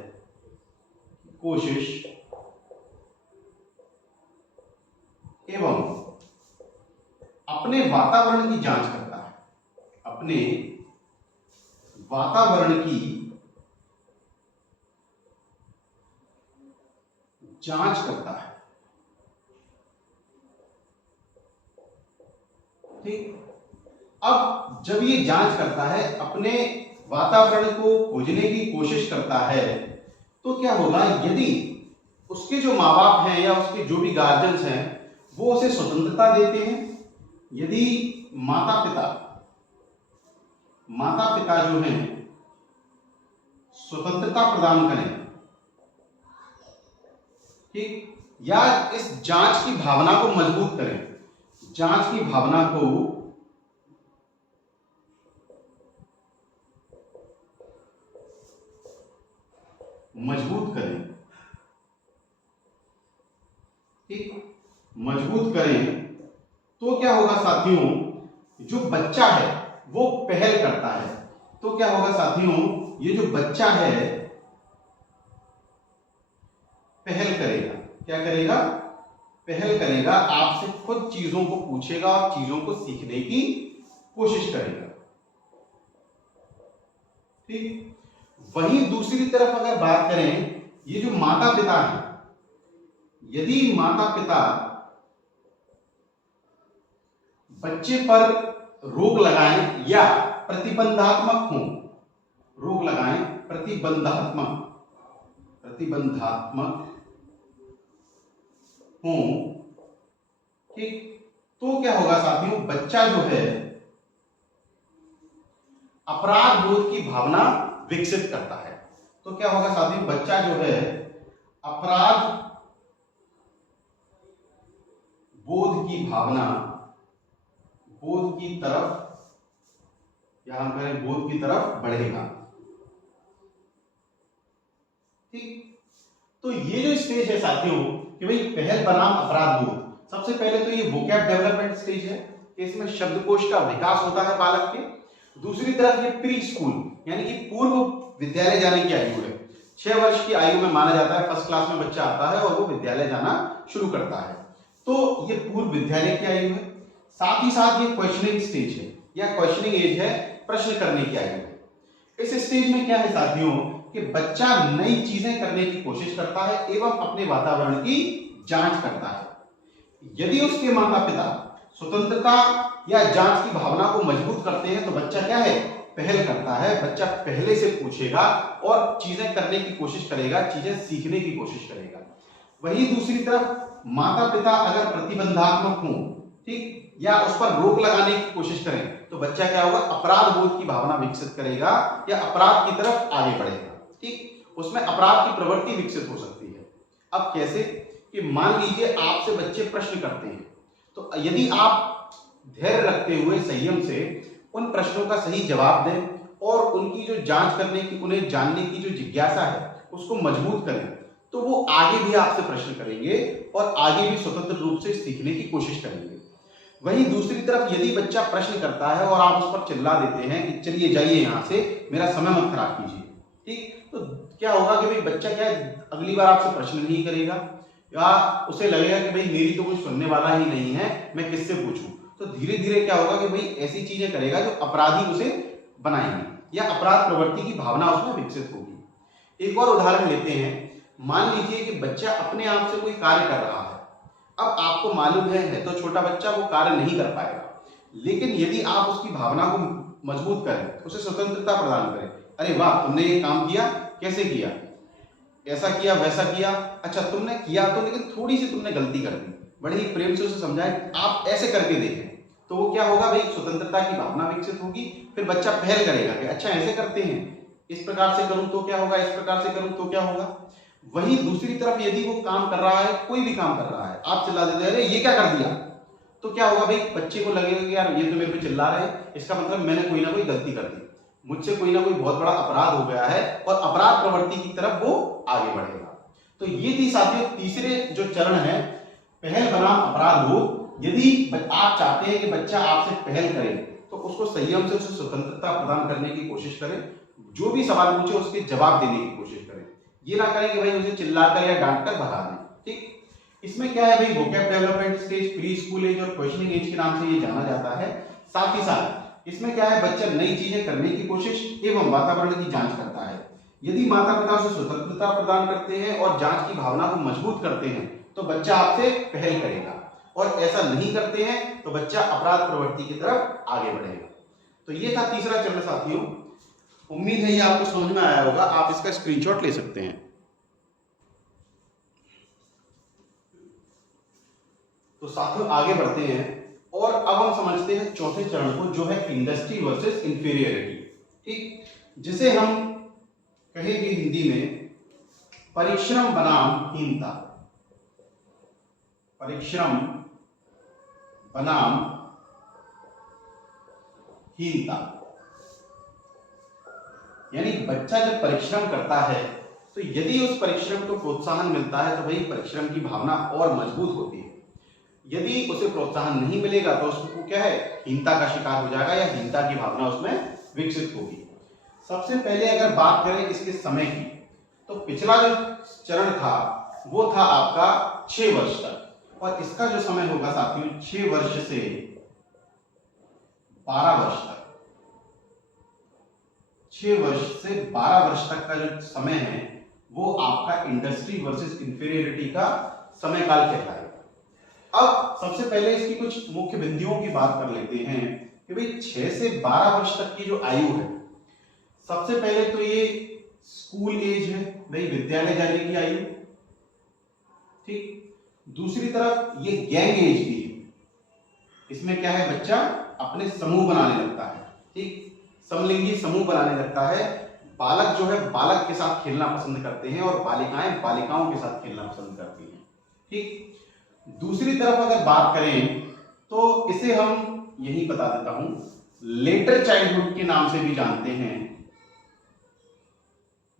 कोशिश एवं अपने वातावरण की जांच करता है, अपने वातावरण की जांच करता है। ठीक, अब जब ये जांच करता है, अपने वातावरण को खोजने की कोशिश करता है, तो क्या होगा, यदि उसके जो माँ बाप हैं या उसके जो भी गार्जियंस हैं वो उसे स्वतंत्रता देते हैं, यदि माता पिता जो हैं स्वतंत्रता प्रदान करें, ठीक, या इस जांच की भावना को मजबूत करें, जांच की भावना को मजबूत करें, ठीक, मजबूत करें, तो क्या होगा साथियों, जो बच्चा है वो पहल करता है। तो क्या होगा साथियों, ये जो बच्चा है पहल करेगा, क्या करेगा, पहल करेगा, आपसे खुद चीजों को पूछेगा और चीजों को सीखने की कोशिश करेगा। ठीक, वहीं दूसरी तरफ अगर बात करें, ये जो माता पिता है, यदि माता पिता बच्चे पर रोक लगाएं या प्रतिबंधात्मक हों, रोक लगाएं, प्रतिबंधात्मक हों, ठीक, तो क्या होगा साथियों, बच्चा जो है अपराध बोध की भावना विकसित करता है। तो क्या होगा साथियों, बच्चा जो है अपराध बोध की भावना, बोध की तरफ, या हम कहें बोध की तरफ बढ़ेगा। ठीक, तो ये जो स्टेज है साथियों कि भाई पहल बनाम अपराध बोध, सबसे पहले तो ये वोकैब डेवलपमेंट स्टेज है कि इसमें शब्दकोश का विकास होता है बालक के। दूसरी तरफ ये प्री स्कूल यानी कि पूर्व विद्यालय जाने की आयु है। 6 वर्ष की आयु में माना जाता है, फर्स्ट क्लास में बच्चा आता है और वो विद्यालय जाना शुरू करता है, तो ये पूर्व विद्यालय की आयु है। साथ ही साथ ये क्वेश्चनिंग स्टेज है या क्वेश्चनिंग एज है, प्रश्न करने की आयु है। इस स्टेज में क्या है साथियों कि बच्चा नई चीजें करने की कोशिश करता है एवं अपने वातावरण की जांच करता है। यदि उसके माता पिता स्वतंत्रता या जांच की भावना को मजबूत करते हैं तो बच्चा क्या है, पहल करता है। बच्चा पहले से पूछेगा और चीजें करने की कोशिश करेगा, चीजें सीखने की कोशिश करेगा। वहीं दूसरी तरफ माता पिता अगर प्रतिबंधात्मक हों, ठीक, या उस पर रोक लगाने की कोशिश करें तो बच्चा क्या होगा, अपराध बोध की भावना विकसित करेगा या अपराध की तरफ आगे बढ़ेगा। ठीक, उसमें अपराध की प्रवृत्ति विकसित हो सकती है। अब कैसे कि मान लीजिए आपसे बच्चे प्रश्न करते हैं, तो यदि आप धैर्य रखते हुए संयम से उन प्रश्नों का सही जवाब दें और उनकी जो जांच करने की, उन्हें जानने की जो जिज्ञासा है उसको मजबूत करें, तो वो आगे भी आपसे प्रश्न करेंगे और आगे भी स्वतंत्र रूप से सीखने की कोशिश करेंगे। वहीं दूसरी तरफ यदि बच्चा प्रश्न करता है और आप उस पर चिल्ला देते हैं कि चलिए जाइए यहाँ से, मेरा समय मत खराब कीजिए, ठीक, तो क्या होगा कि भाई बच्चा क्या है, अगली बार आपसे प्रश्न नहीं करेगा या उसे लगेगा कि भाई मेरी तो कोई सुनने वाला ही नहीं है, मैं किससे पूछूं। तो धीरे धीरे क्या होगा कि भाई ऐसी चीजें करेगा जो अपराधी उसे बनाएंगे या अपराध प्रवृत्ति की भावना उसमें विकसित होगी। एक और उदाहरण लेते हैं। मान लीजिए कि बच्चा अपने आप से कोई कार्य कर रहा है। अब आपको मालूम है तो छोटा बच्चा वो कार्य नहीं कर पाएगा, लेकिन यदि आप उसकी भावना को मजबूत करें, उसे स्वतंत्रता प्रदान करें, अरे वाह तुमने ये काम किया, कैसे किया, ऐसा किया वैसा किया, अच्छा तुमने किया तो लेकिन थोड़ी सी तुमने गलती कर दी, बड़े ही प्रेम से उसे समझाएं, आप ऐसे करके देखें, तो वो क्या होगा भाई, स्वतंत्रता की भावना विकसित होगी। फिर बच्चा पहल करेगा कि अच्छा ऐसे करते हैं, इस प्रकार से करूं तो क्या होगा, इस प्रकार से करूं तो क्या होगा। वहीं दूसरी तरफ यदि वो काम कर रहा है, कोई भी काम कर रहा है, आप चिल्ला देते हैं अरे ये क्या कर दिया, तो क्या होगा भाई, बच्चे को लगेगा कि यार ये तो मेरे पे चिल्ला रहे हैं, इसका मतलब मैंने कोई ना कोई गलती कर दी, मुझसे कोई ना कोई बहुत बड़ा अपराध हो गया है और अपराध प्रवृत्ति की तरफ वो आगे बढ़ेगा। तो ये थी साथियों तीसरे जो चरण है, पहल बनाम अपराध बोध। यदि आप चाहते हैं कि बच्चा आपसे पहल करे तो उसको संयम से उसे स्वतंत्रता प्रदान करने की कोशिश करें, जो भी सवाल पूछे उसके जवाब देने की कोशिश करें, ये ना करें कि भाई उसे चिल्लाकर या डांटकर भगा दें। ठीक, इसमें क्या है भाई, vocab development stage, pre school age और क्वेश्चनिंग एज के नाम से ये जाना जाता है। साथ ही साथ इसमें क्या है, बच्चा नई चीजें करने की कोशिश एवं वातावरण की जांच करता है। यदि माता पिता उसे स्वतंत्रता प्रदान करते हैं और जांच की भावना को मजबूत करते हैं तो बच्चा आपसे पहल करेगा, और ऐसा नहीं करते हैं तो बच्चा अपराध प्रवृत्ति की तरफ आगे बढ़ेगा। तो ये था तीसरा चरण साथियों। उम्मीद है ये आपको समझ में आया होगा, आप इसका स्क्रीनशॉट ले सकते हैं। तो साथियों आगे बढ़ते हैं और अब हम समझते हैं चौथे चरण को, जो है इंडस्ट्री वर्सेस इंफीरियरिटी। ठीक, जिसे हम कहेंगे हिंदी में परिश्रम बनाम हीनता। परिश्रम बनाम हीनता, यानी बच्चा जब परिश्रम करता है तो यदि उस परिश्रम को प्रोत्साहन मिलता है तो भाई परिश्रम की भावना और मजबूत होती है। यदि उसे प्रोत्साहन नहीं मिलेगा तो उसको क्या है, हीनता का शिकार हो जाएगा या हीनता की भावना उसमें विकसित होगी। सबसे पहले अगर बात करें इसके समय की, तो पिछला जो चरण था वो था आपका 6 वर्ष तक, और इसका जो समय होगा साथियों 6 वर्ष से 12 वर्ष तक। 6 वर्ष से 12 वर्ष तक का जो समय है वो आपका इंडस्ट्री वर्सेस इंफीरियरिटी का समय काल कहलाएगा। अब सबसे पहले इसकी कुछ मुख्य बिंदुओं की बात कर लेते हैं कि भाई 6 से 12 वर्ष तक की जो आयु है, सबसे पहले तो ये स्कूल एज है, भाई विद्यालय जाने की आयु। ठीक, दूसरी तरफ ये गैंग एज भी है, इसमें क्या है, बच्चा अपने समूह बनाने लगता है, ठीक, समलिंगी समूह बनाने लगता है। बालक जो है बालक के साथ खेलना पसंद करते हैं और बालिकाएं बालिकाओं के साथ खेलना पसंद करती हैं, ठीक। दूसरी तरफ अगर बात करें तो इसे हम यही बता देता हूं, लेटर चाइल्डहुड के नाम से भी जानते हैं,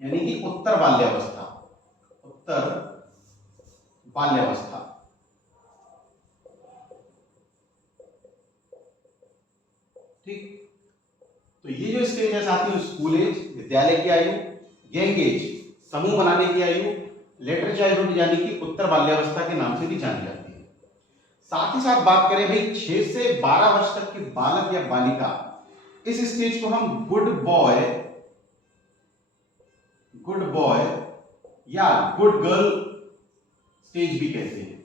यानी कि उत्तर बाल्यावस्था, उत्तर बाल्यावस्था, ठीक। तो ये जो स्टेज है साथियों, स्कूल एज, विद्यालय की आयु, यंग एज, समूह बनाने की आयु, लेटर चाइल्डहुड यानी कि उत्तर बाल्यावस्था के नाम से भी जानी जाती है। साथ ही साथ बात करें भाई 6 से 12 वर्ष तक के बालक या बालिका, इस स्टेज को हम गुड बॉय या गुड गर्ल स्टेज भी कहते हैं।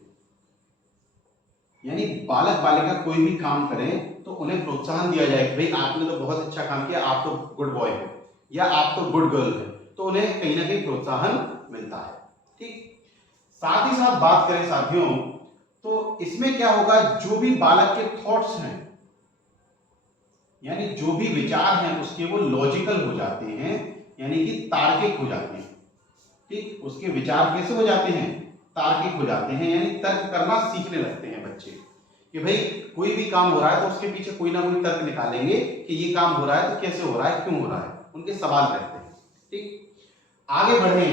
यानी बालक बालिका कोई भी काम करें तो उन्हें प्रोत्साहन दिया जाए कि भाई आपने तो बहुत अच्छा काम किया, आप तो गुड बॉय हो या आप तो गुड गर्ल है, तो उन्हें कहीं ना कहीं प्रोत्साहन मिलता है, ठीक। साथ ही साथ बात करें साथियों तो इसमें क्या होगा, जो भी बालक के थॉट्स हैं, यानी जो भी विचार हैं उसके, वो लॉजिकल हो जाते हैं, यानी कि तार्किक हो जाते हैं, ठीक। उसके विचार कैसे हो जाते हैं, तार्किक हो जाते हैं, यानी तर्क करना सीखने लगते हैं बच्चे, कि भाई कोई भी काम हो रहा है तो उसके पीछे कोई ना कोई तर्क निकालेंगे कि ये काम हो रहा है तो कैसे हो रहा है, क्यों हो रहा है, उनके सवाल रहते हैं, ठीक। आगे बढ़े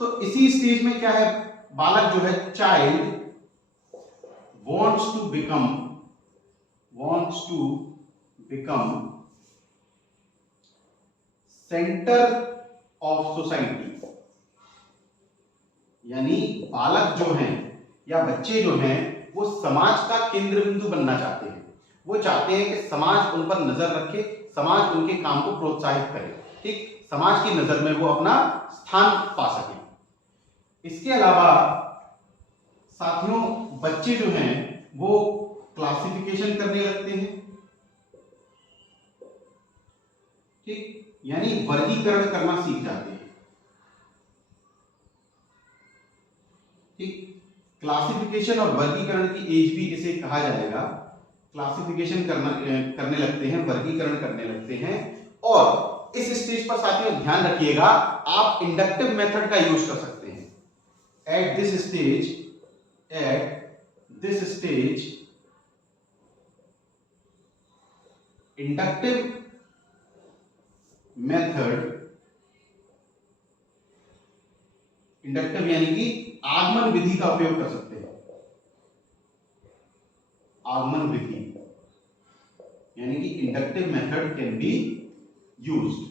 तो इसी स्टेज में क्या है, बालक जो है, child wants to become centre of society, यानी बालक जो हैं या बच्चे जो हैं वो समाज का केंद्र बिंदु बनना चाहते हैं। वो चाहते हैं कि समाज उन पर नजर रखे, समाज उनके काम को प्रोत्साहित करे, ठीक, समाज की नजर में वो अपना स्थान पा सके। इसके अलावा साथियों बच्चे जो हैं वो क्लासिफिकेशन करने लगते हैं, ठीक, यानी वर्गीकरण करना सीख जाते हैं, ठीक। क्लासिफिकेशन और वर्गीकरण की एज भी इसे कहा जाएगा। क्लासिफिकेशन करने लगते हैं, वर्गीकरण करने लगते हैं। और इस स्टेज पर साथियों ध्यान रखिएगा, आप इंडक्टिव मेथड का यूज कर सकते हैं। At this stage inductive method, inductive यानी कि आगमन विधि का उपयोग कर सकते हैं। आगमन विधि यानी कि inductive method can be used.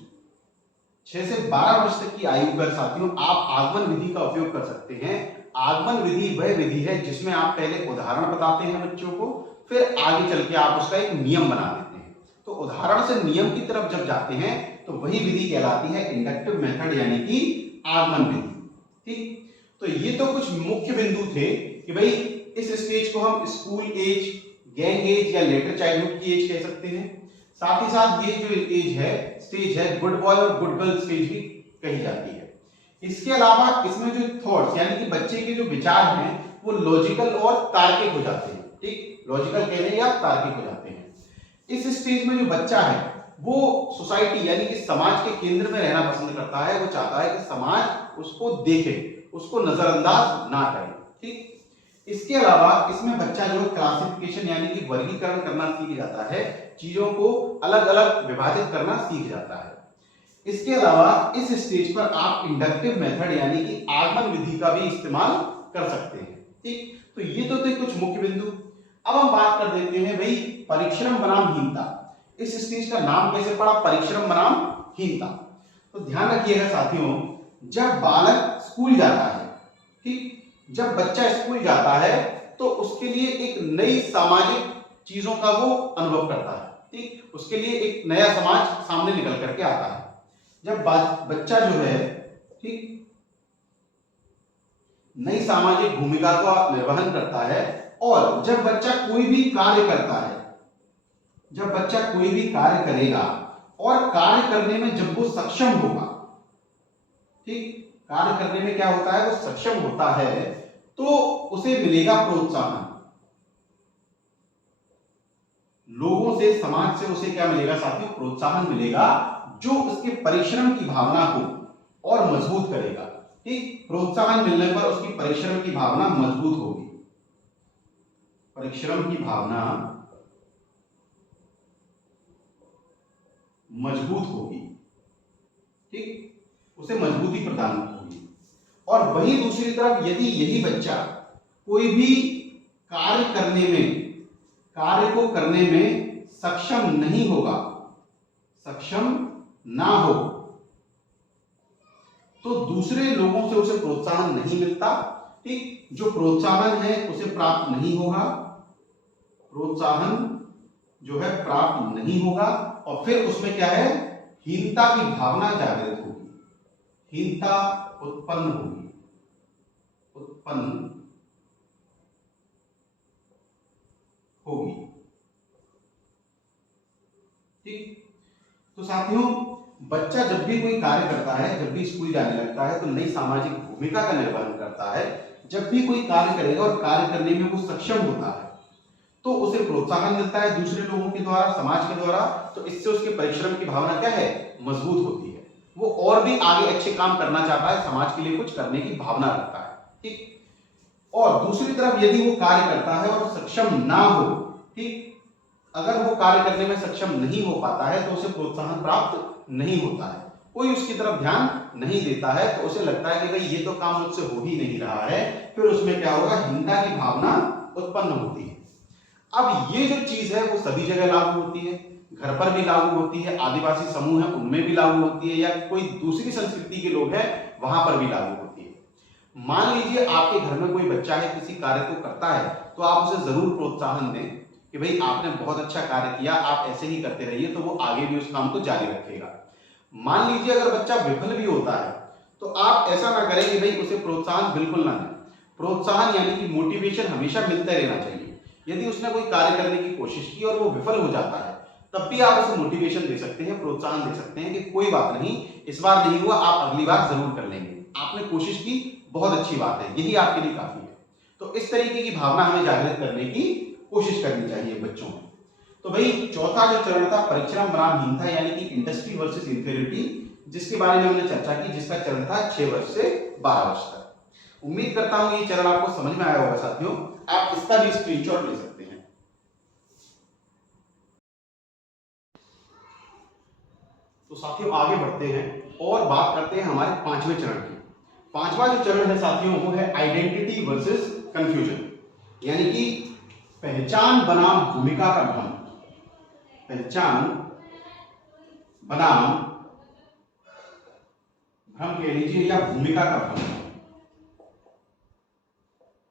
6 से 12 वर्ष तक की आयु पर साथियों आप आगमन विधि का उपयोग कर सकते हैं। आगमन विधि वह विधि है जिसमें आप पहले उदाहरण बताते हैं बच्चों को, फिर आगे चल के आप उसका एक नियम बना देते हैं। तो उदाहरण से नियम की तरफ जब जाते हैं तो वही विधि कहलाती है इंडक्टिव मेथड यानी कि आगमन विधि, ठीक। तो ये तो कुछ मुख्य बिंदु थे कि भाई इस स्टेज को हम स्कूल एज, गैंग एज या लेटर चाइल्डहुड की एज कह सकते हैं। साथ ही साथ ये जो एज है, स्टेज है, गुड बॉय और गुड गर्ल स्टेज भी कही जाती है। इसके अलावा इसमें जो थॉट्स यानी कि बच्चे के जो विचार हैं वो लॉजिकल और तार्किक हो जाते हैं, ठीक, लॉजिकल कह लें या तार्किक हो जाते हैं। इस स्टेज में जो बच्चा है वो सोसाइटी यानी कि समाज के केंद्र में रहना पसंद करता है। वो चाहता है कि समाज उसको देखे, उसको नजरअंदाज ना करे, ठीक। इसके अलावा इसमें बच्चा जो क्लासिफिकेशन यानी कि वर्गीकरण करना सीख जाता है, चीजों को अलग अलग विभाजित करना सीख जाता है। इसके अलावा इस स्टेज पर आप इंडक्टिव मेथड यानी कि आगमन विधि का भी इस्तेमाल कर सकते हैं, ठीक। तो ये तो थे कुछ मुख्य बिंदु। अब हम बात कर देते हैं भाई परिश्रम बनाम हीनता। इस स्टेज का नाम कैसे पड़ा, परिश्रम बनाम हीनता। तो ध्यान रखिएगा साथियों, जब बालक स्कूल जाता है, ठीक, जब बच्चा स्कूल जाता है तो उसके लिए एक नई सामाजिक चीजों का वो अनुभव करता है, ठीक, उसके लिए एक नया समाज सामने निकल करके आता है। जब बच्चा जो है, ठीक, नई सामाजिक भूमिका का निर्वहन करता है और जब बच्चा कोई भी कार्य करता है, जब बच्चा कोई भी कार्य करेगा और कार्य करने में जब वो सक्षम होगा, ठीक, कार्य करने में क्या होता है, वो सक्षम होता है, तो उसे मिलेगा प्रोत्साहन, लोगों से, समाज से उसे क्या मिलेगा साथियों? प्रोत्साहन मिलेगा, जो उसके परिश्रम की भावना को और मजबूत करेगा। ठीक, प्रोत्साहन मिलने पर उसकी परिश्रम की भावना मजबूत होगी, परिश्रम की भावना मजबूत होगी। ठीक, उसे मजबूती प्रदान होगी। और वहीं दूसरी तरफ यदि यही बच्चा कोई भी कार्य को करने में सक्षम नहीं होगा, सक्षम ना हो, तो दूसरे लोगों से उसे प्रोत्साहन नहीं मिलता। ठीक, जो प्रोत्साहन है उसे प्राप्त नहीं होगा, प्रोत्साहन जो है प्राप्त नहीं होगा, और फिर उसमें क्या है? हीनता की भावना जागृत होगी, हीनता उत्पन्न होगी, उत्पन्न होगी। ठीक, तो साथियों, बच्चा जब भी कोई कार्य करता है, जब भी स्कूल जाने लगता है, तो नई सामाजिक भूमिका का निर्वहन करता है। जब भी कोई कार्य करेगा और कार्य करने में वो सक्षम होता है, तो उसे प्रोत्साहन मिलता है दूसरे लोगों के द्वारा, समाज के द्वारा। तो इससे उसके परिश्रम की भावना क्या है? मजबूत होती है, वो और भी आगे अच्छे काम करना चाहता है, समाज के लिए कुछ करने की भावना रखता है। ठीक, और दूसरी तरफ यदि वो कार्य करता है और सक्षम ना हो, ठीक, अगर वो कार्य करने में सक्षम नहीं हो पाता है, तो उसे प्रोत्साहन प्राप्त नहीं होता है, कोई उसकी तरफ ध्यान नहीं देता है, तो उसे लगता है कि भाई ये तो काम मुझसे हो ही नहीं रहा है। फिर उसमें क्या होगा? हीनता की भावना उत्पन्न होती है। अब ये जो चीज है वो सभी जगह लागू होती है, घर पर भी लागू होती है, आदिवासी समूह है उनमें भी लागू होती है, या कोई दूसरी संस्कृति के लोग हैं वहां पर भी लागू होती है। मान लीजिए आपके घर में कोई बच्चा है, किसी कार्य को करता है, तो आप उसे जरूर प्रोत्साहन दें कि भाई आपने बहुत अच्छा कार्य किया, आप ऐसे ही करते रहिए, तो वो आगे भी उस काम को जारी रखेगा। मान लीजिए अगर बच्चा विफल भी होता है, तो आप ऐसा ना करें कि भाई उसे प्रोत्साहन बिल्कुल ना दें। प्रोत्साहन यानी कि मोटिवेशन हमेशा मिलता रहना चाहिए। यदि उसने कोई कार्य करने की कोशिश की और वो विफल हो जाता है, तब भी आप उसे मोटिवेशन दे सकते हैं, प्रोत्साहन दे सकते हैं कि कोई बात नहीं, इस बार नहीं हुआ, आप अगली बार जरूर कर लेंगे, आपने कोशिश की, बहुत अच्छी बात है, यही आपके लिए काफी है। तो इस तरीके की भावना हमें जागृत करने की कोशिश करनी चाहिए बच्चों में। तो भाई चौथा जो चरण था, परिश्रम बनाम हीनता, यानी कि इंडस्ट्री वर्सेस इंफीरियरिटी, जिसके बारे में हमने चर्चा की, जिसका चरण था 6 वर्ष से 12 वर्ष तक। उम्मीद करता हूं ये चरण आपको समझ में आया होगा साथियों। आप इसका भी स्क्रीनशॉट ले सकते हैं। तो साथियों आगे बढ़ते हैं और बात करते हैं हमारे 5वें चरण की। 5वां जो चरण है साथियों वो है आइडेंटिटी वर्सेस कंफ्यूजन, यानी कि पहचान बनाम भूमिका का भ्रम। पहचान बनाम भ्रम कह लीजिए, या भूमिका का भ्रम,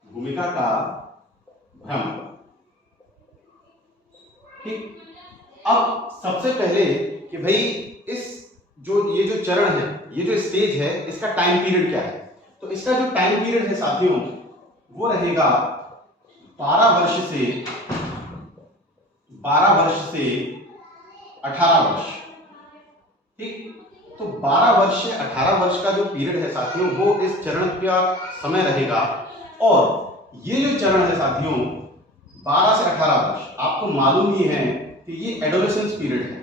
भूमिका का भ्रम। ठीक, अब सबसे पहले कि भाई ये जो चरण है, ये जो स्टेज है, इसका टाइम पीरियड क्या है? तो इसका जो टाइम पीरियड है साथियों वो रहेगा 12 वर्ष से 18 वर्ष। ठीक, तो 12 वर्ष से 18 वर्ष का जो पीरियड है साथियों वो इस चरण का समय रहेगा। और ये जो चरण है साथियों 12 से 18 वर्ष, आपको मालूम ही है कि ये एडोलेसेंस पीरियड है।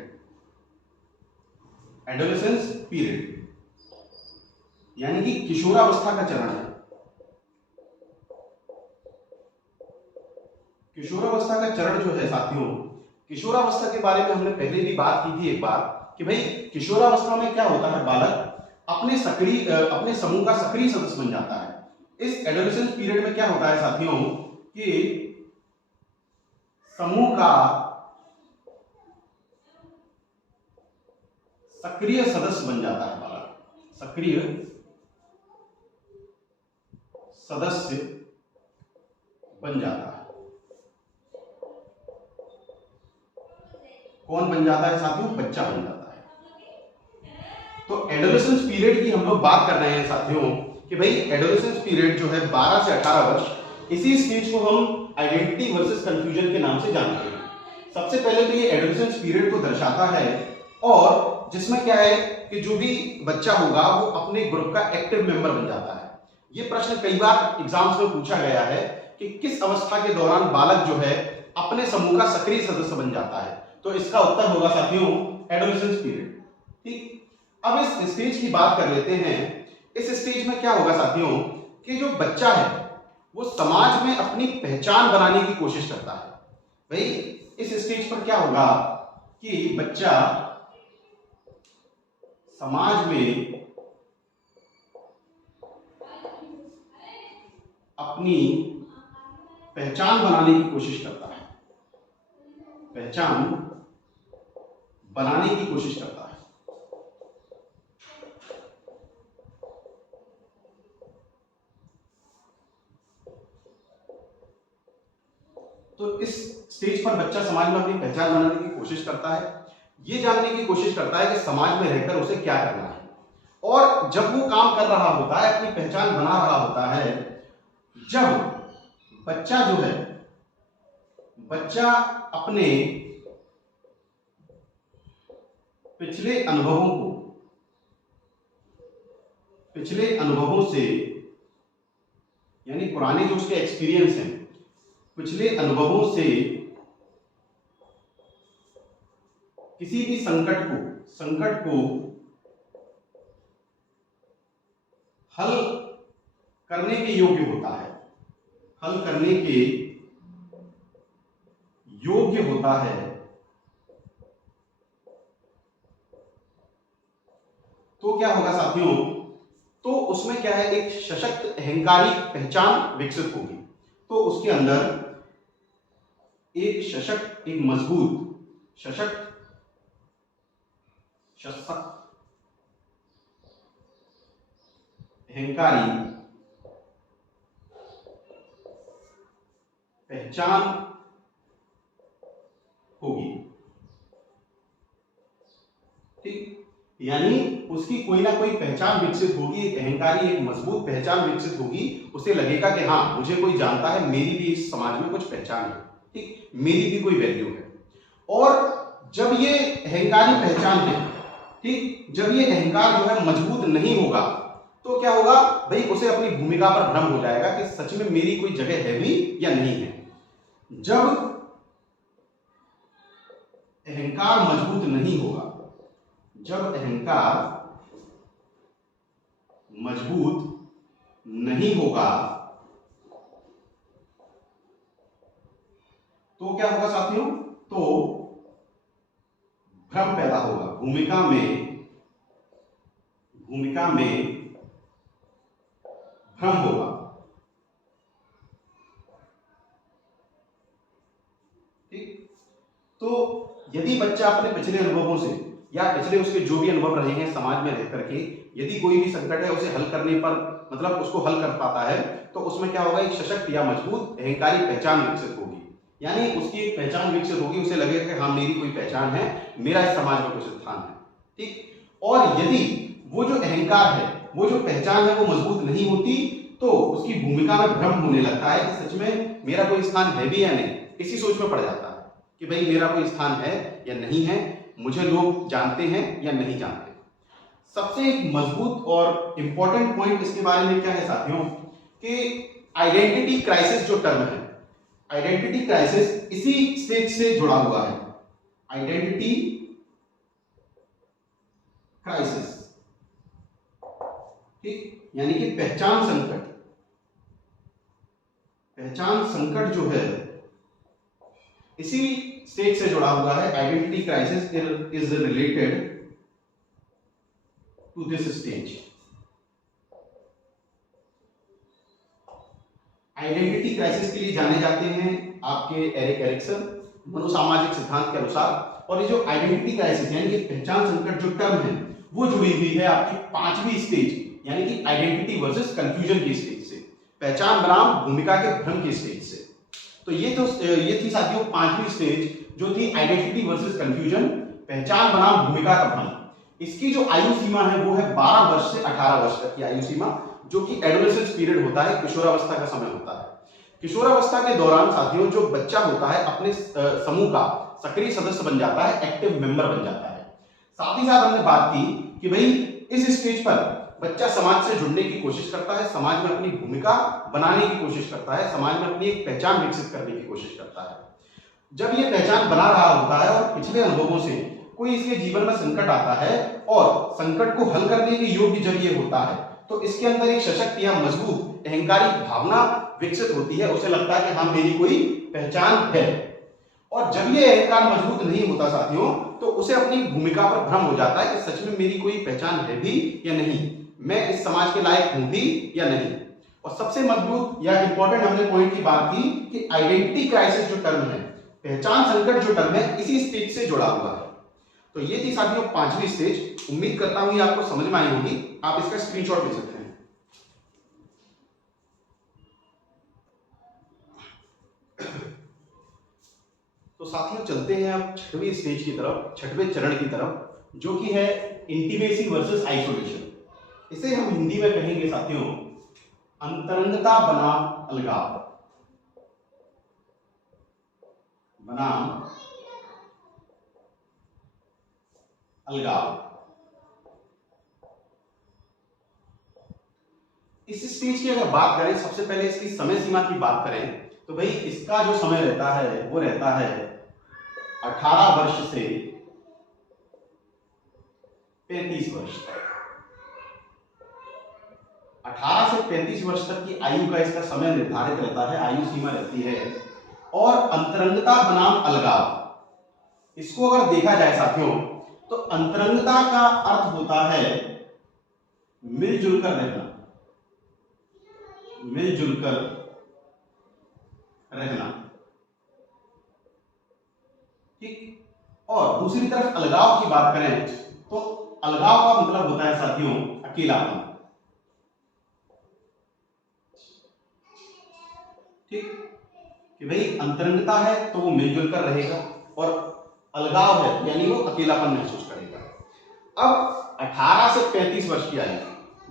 एडोलेसेंस पीरियड यानी कि किशोरावस्था का चरण है। किशोरावस्था का चरण जो है साथियों, किशोरावस्था के बारे में हमने पहले भी बात की थी एक बार कि भाई किशोरावस्था में क्या होता है, बालक अपने समूह का सक्रिय सदस्य बन जाता है। इस एडोलेसेंस पीरियड में क्या होता है साथियों कि समूह का सक्रिय सदस्य बन जाता है बालक, सक्रिय सदस्य बन जाता है। कौन बन जाता है साथियों? बच्चा बन जाता है। तो एडोलेसेंस पीरियड की हम लोग बात कर रहे हैं साथियों कि भाई एडोलेसेंस पीरियड जो है 12 से 18 वर्ष, इसी स्टेज को हम आइडेंटिटी वर्सेस कंफ्यूजन के नाम से जानते हैं। सबसे पहले तो ये एडोलेसेंस पीरियड को दर्शाता है, और जिसमें क्या है कि जो भी बच्चा होगा वो अपने ग्रुप का एक्टिव मेंबर बन जाता है। ये प्रश्न कई बार एग्जाम्स में पूछा गया है कि किस अवस्था के दौरान बालक जो है अपने समूह का सक्रिय सदस्य बन जाता है। तो इसका उत्तर होगा साथियों एडोलेसेंस पीरियड। ठीक, अब इस स्टेज की बात कर लेते हैं। इस स्टेज में क्या होगा साथियों कि जो बच्चा है वो समाज में अपनी पहचान बनाने की कोशिश करता है। भाई इस स्टेज पर क्या होगा कि बच्चा समाज में अपनी पहचान बनाने की कोशिश करता है, पहचान बनाने की कोशिश करता है। तो इस स्टेज पर बच्चा समाज में अपनी पहचान बनाने की कोशिश करता है, ये जानने की कोशिश करता है कि समाज में रहकर उसे क्या करना है। और जब वो काम कर रहा होता है, अपनी पहचान बना रहा होता है, जब बच्चा जो है, बच्चा अपने पिछले अनुभवों से, यानी पुराने जो उसके एक्सपीरियंस हैं, पिछले अनुभवों से किसी भी संकट को हल करने के योग्य होता है, हल करने के योग्य होता है। तो क्या होगा साथियों, तो उसमें क्या है, एक सशक्त अहंकारी पहचान विकसित होगी। तो उसके अंदर एक सशक्त, एक मजबूत, सशक्त अहंकारी पहचान होगी। ठीक, यानी उसकी कोई ना कोई पहचान विकसित होगी, एक अहंकारी, एक मजबूत पहचान विकसित होगी। उसे लगेगा कि हाँ, मुझे कोई जानता है, मेरी भी इस समाज में कुछ पहचान है, ठीक, मेरी भी कोई वैल्यू है। और जब ये अहंकारी पहचान है, ठीक, जब ये अहंकार जो है मजबूत नहीं होगा, तो क्या होगा भाई, उसे अपनी भूमिका पर भ्रम हो जाएगा कि सच में मेरी कोई जगह है भी या नहीं है। जब अहंकार मजबूत नहीं होगा, जब अहंकार मजबूत नहीं होगा, तो क्या होगा साथियों, तो भ्रम पैदा होगा, भूमिका में भ्रम होगा। ठीक, तो यदि बच्चा अपने पिछले अनुभवों से या पिछले उसके जो भी अनुभव रहे हैं समाज में रह करके, यदि कोई भी संकट है उसे हल करने पर, मतलब उसको हल कर पाता है, तो उसमें क्या होगा, एक सशक्त या मजबूत अहंकारी पहचान विकसित होगी। यानी उसकी एक पहचान विकसित होगी, उसे लगेगा कि हाँ, मेरी कोई पहचान है, मेरा इस समाज में कुछ स्थान है। ठीक, और यदि वो जो अहंकार है, वो जो पहचान है, वो मजबूत नहीं होती, तो उसकी भूमिका में भ्रम होने लगता है कि सच में मेरा कोई स्थान है भी या नहीं। इसी सोच में पड़ जाता है कि भाई मेरा कोई स्थान है या नहीं है, मुझे लोग जानते हैं या नहीं जानते। सबसे एक मजबूत और इंपॉर्टेंट पॉइंट इसके बारे में क्या है साथियों, कि आइडेंटिटी क्राइसिस जो टर्म है, आइडेंटिटी क्राइसिस इसी स्टेज से जुड़ा हुआ है। आइडेंटिटी क्राइसिस, ठीक, यानी कि पहचान संकट। पहचान संकट जो है इसी स्टेज से जुड़ा हुआ है। Identity crisis is related to this stage. Identity crisis के लिए जाने जाते हैं आपके एरिक एरिक्सन मनोसामाजिक सिद्धांत के अनुसार। और ये जो आइडेंटिटी क्राइसिस यानी कि पहचान संकट जो टर्म है, वो जुड़ी हुई है आपकी पांचवी स्टेज, यानी कि आइडेंटिटी वर्सेस कंफ्यूजन की स्टेज से, पहचान बनाम भूमिका के भ्रम की स्टेज से। तो ये थी साथियों पांचवी स्टेज, जो थी आइडेंटिटी वर्सेस कंफ्यूजन, पहचान बनाम भूमिका का भ्रम। इसकी जो आयु सीमा है वो है 12 वर्ष से 18 वर्ष तक की आयु सीमा, जो कि एडोलेसेंस पीरियड होता है, किशोरावस्था का समय होता है। किशोरावस्था के दौरान साथियों जो बच्चा होता है अपने समूह का सक्रिय सदस्य बन जाता है, एक्टिव मेंबर बन जाता है। साथ ही साथ हमने बात की कि भाई इस स्टेज पर बच्चा समाज से जुड़ने की कोशिश करता है, समाज में अपनी भूमिका बनाने की कोशिश करता है, समाज में अपनी एक पहचान विकसित करने की कोशिश करता है। जब ये पहचान बना रहा होता है और पिछले अनुभवों से कोई इसके जीवन में संकट आता है और संकट को हल करने के योग्य जब ये होता है, तो इसके अंदर एक सशक्त या मजबूत अहंकारी भावना विकसित होती है। उसे लगता है कि हाँ, मेरी कोई पहचान है। और जब ये अहंकार मजबूत नहीं होता साथियों, तो उसे अपनी भूमिका पर भ्रम हो जाता है कि सच में मेरी कोई पहचान है भी या नहीं, मैं इस समाज के लायक हूं भी या नहीं। और सबसे मजबूत या इंपॉर्टेंट हमने पॉइंट की बात की कि आइडेंटिटी क्राइसिस जो टर्म है, पहचान संकट जो टर्म है, इसी स्टेज से जुड़ा हुआ है। तो ये थी साथियों 5वीं स्टेज। उम्मीद करता हूं ये आपको समझ में आई होगी। आप इसका स्क्रीनशॉट ले सकते हैं। तो साथियों चलते हैं अब 6वीं स्टेज की तरफ, 6वें चरण की तरफ, जो कि है इंटीमेसी वर्सेस आइसोलेशन। इसे हम हिंदी में कहेंगे साथियों अंतरंगता बनाम अलगाव। बनाम अलगाव। इस स्टेज की अगर बात करें, सबसे पहले इसकी समय सीमा की बात करें, तो भाई इसका जो समय रहता है वो रहता है 18 वर्ष से 35 वर्ष तक। 18 से 35 वर्ष तक की आयु का इसका समय निर्धारित रहता है, आयु सीमा रहती है। और अंतरंगता बनाम अलगाव, इसको अगर देखा जाए साथियों, तो अंतरंगता का अर्थ होता है मिलजुल कर रहना, मिलजुल कर रहना, ठीक। और दूसरी तरफ अलगाव की बात करें, तो अलगाव का मतलब होता है साथियों अकेलापन, ठीक। कि भाई अंतरंगता है तो वो मिलजुल कर रहेगा, और अलगाव है यानी वो अकेलापन महसूस करेगा। अब 18 से 35 वर्ष की आयु,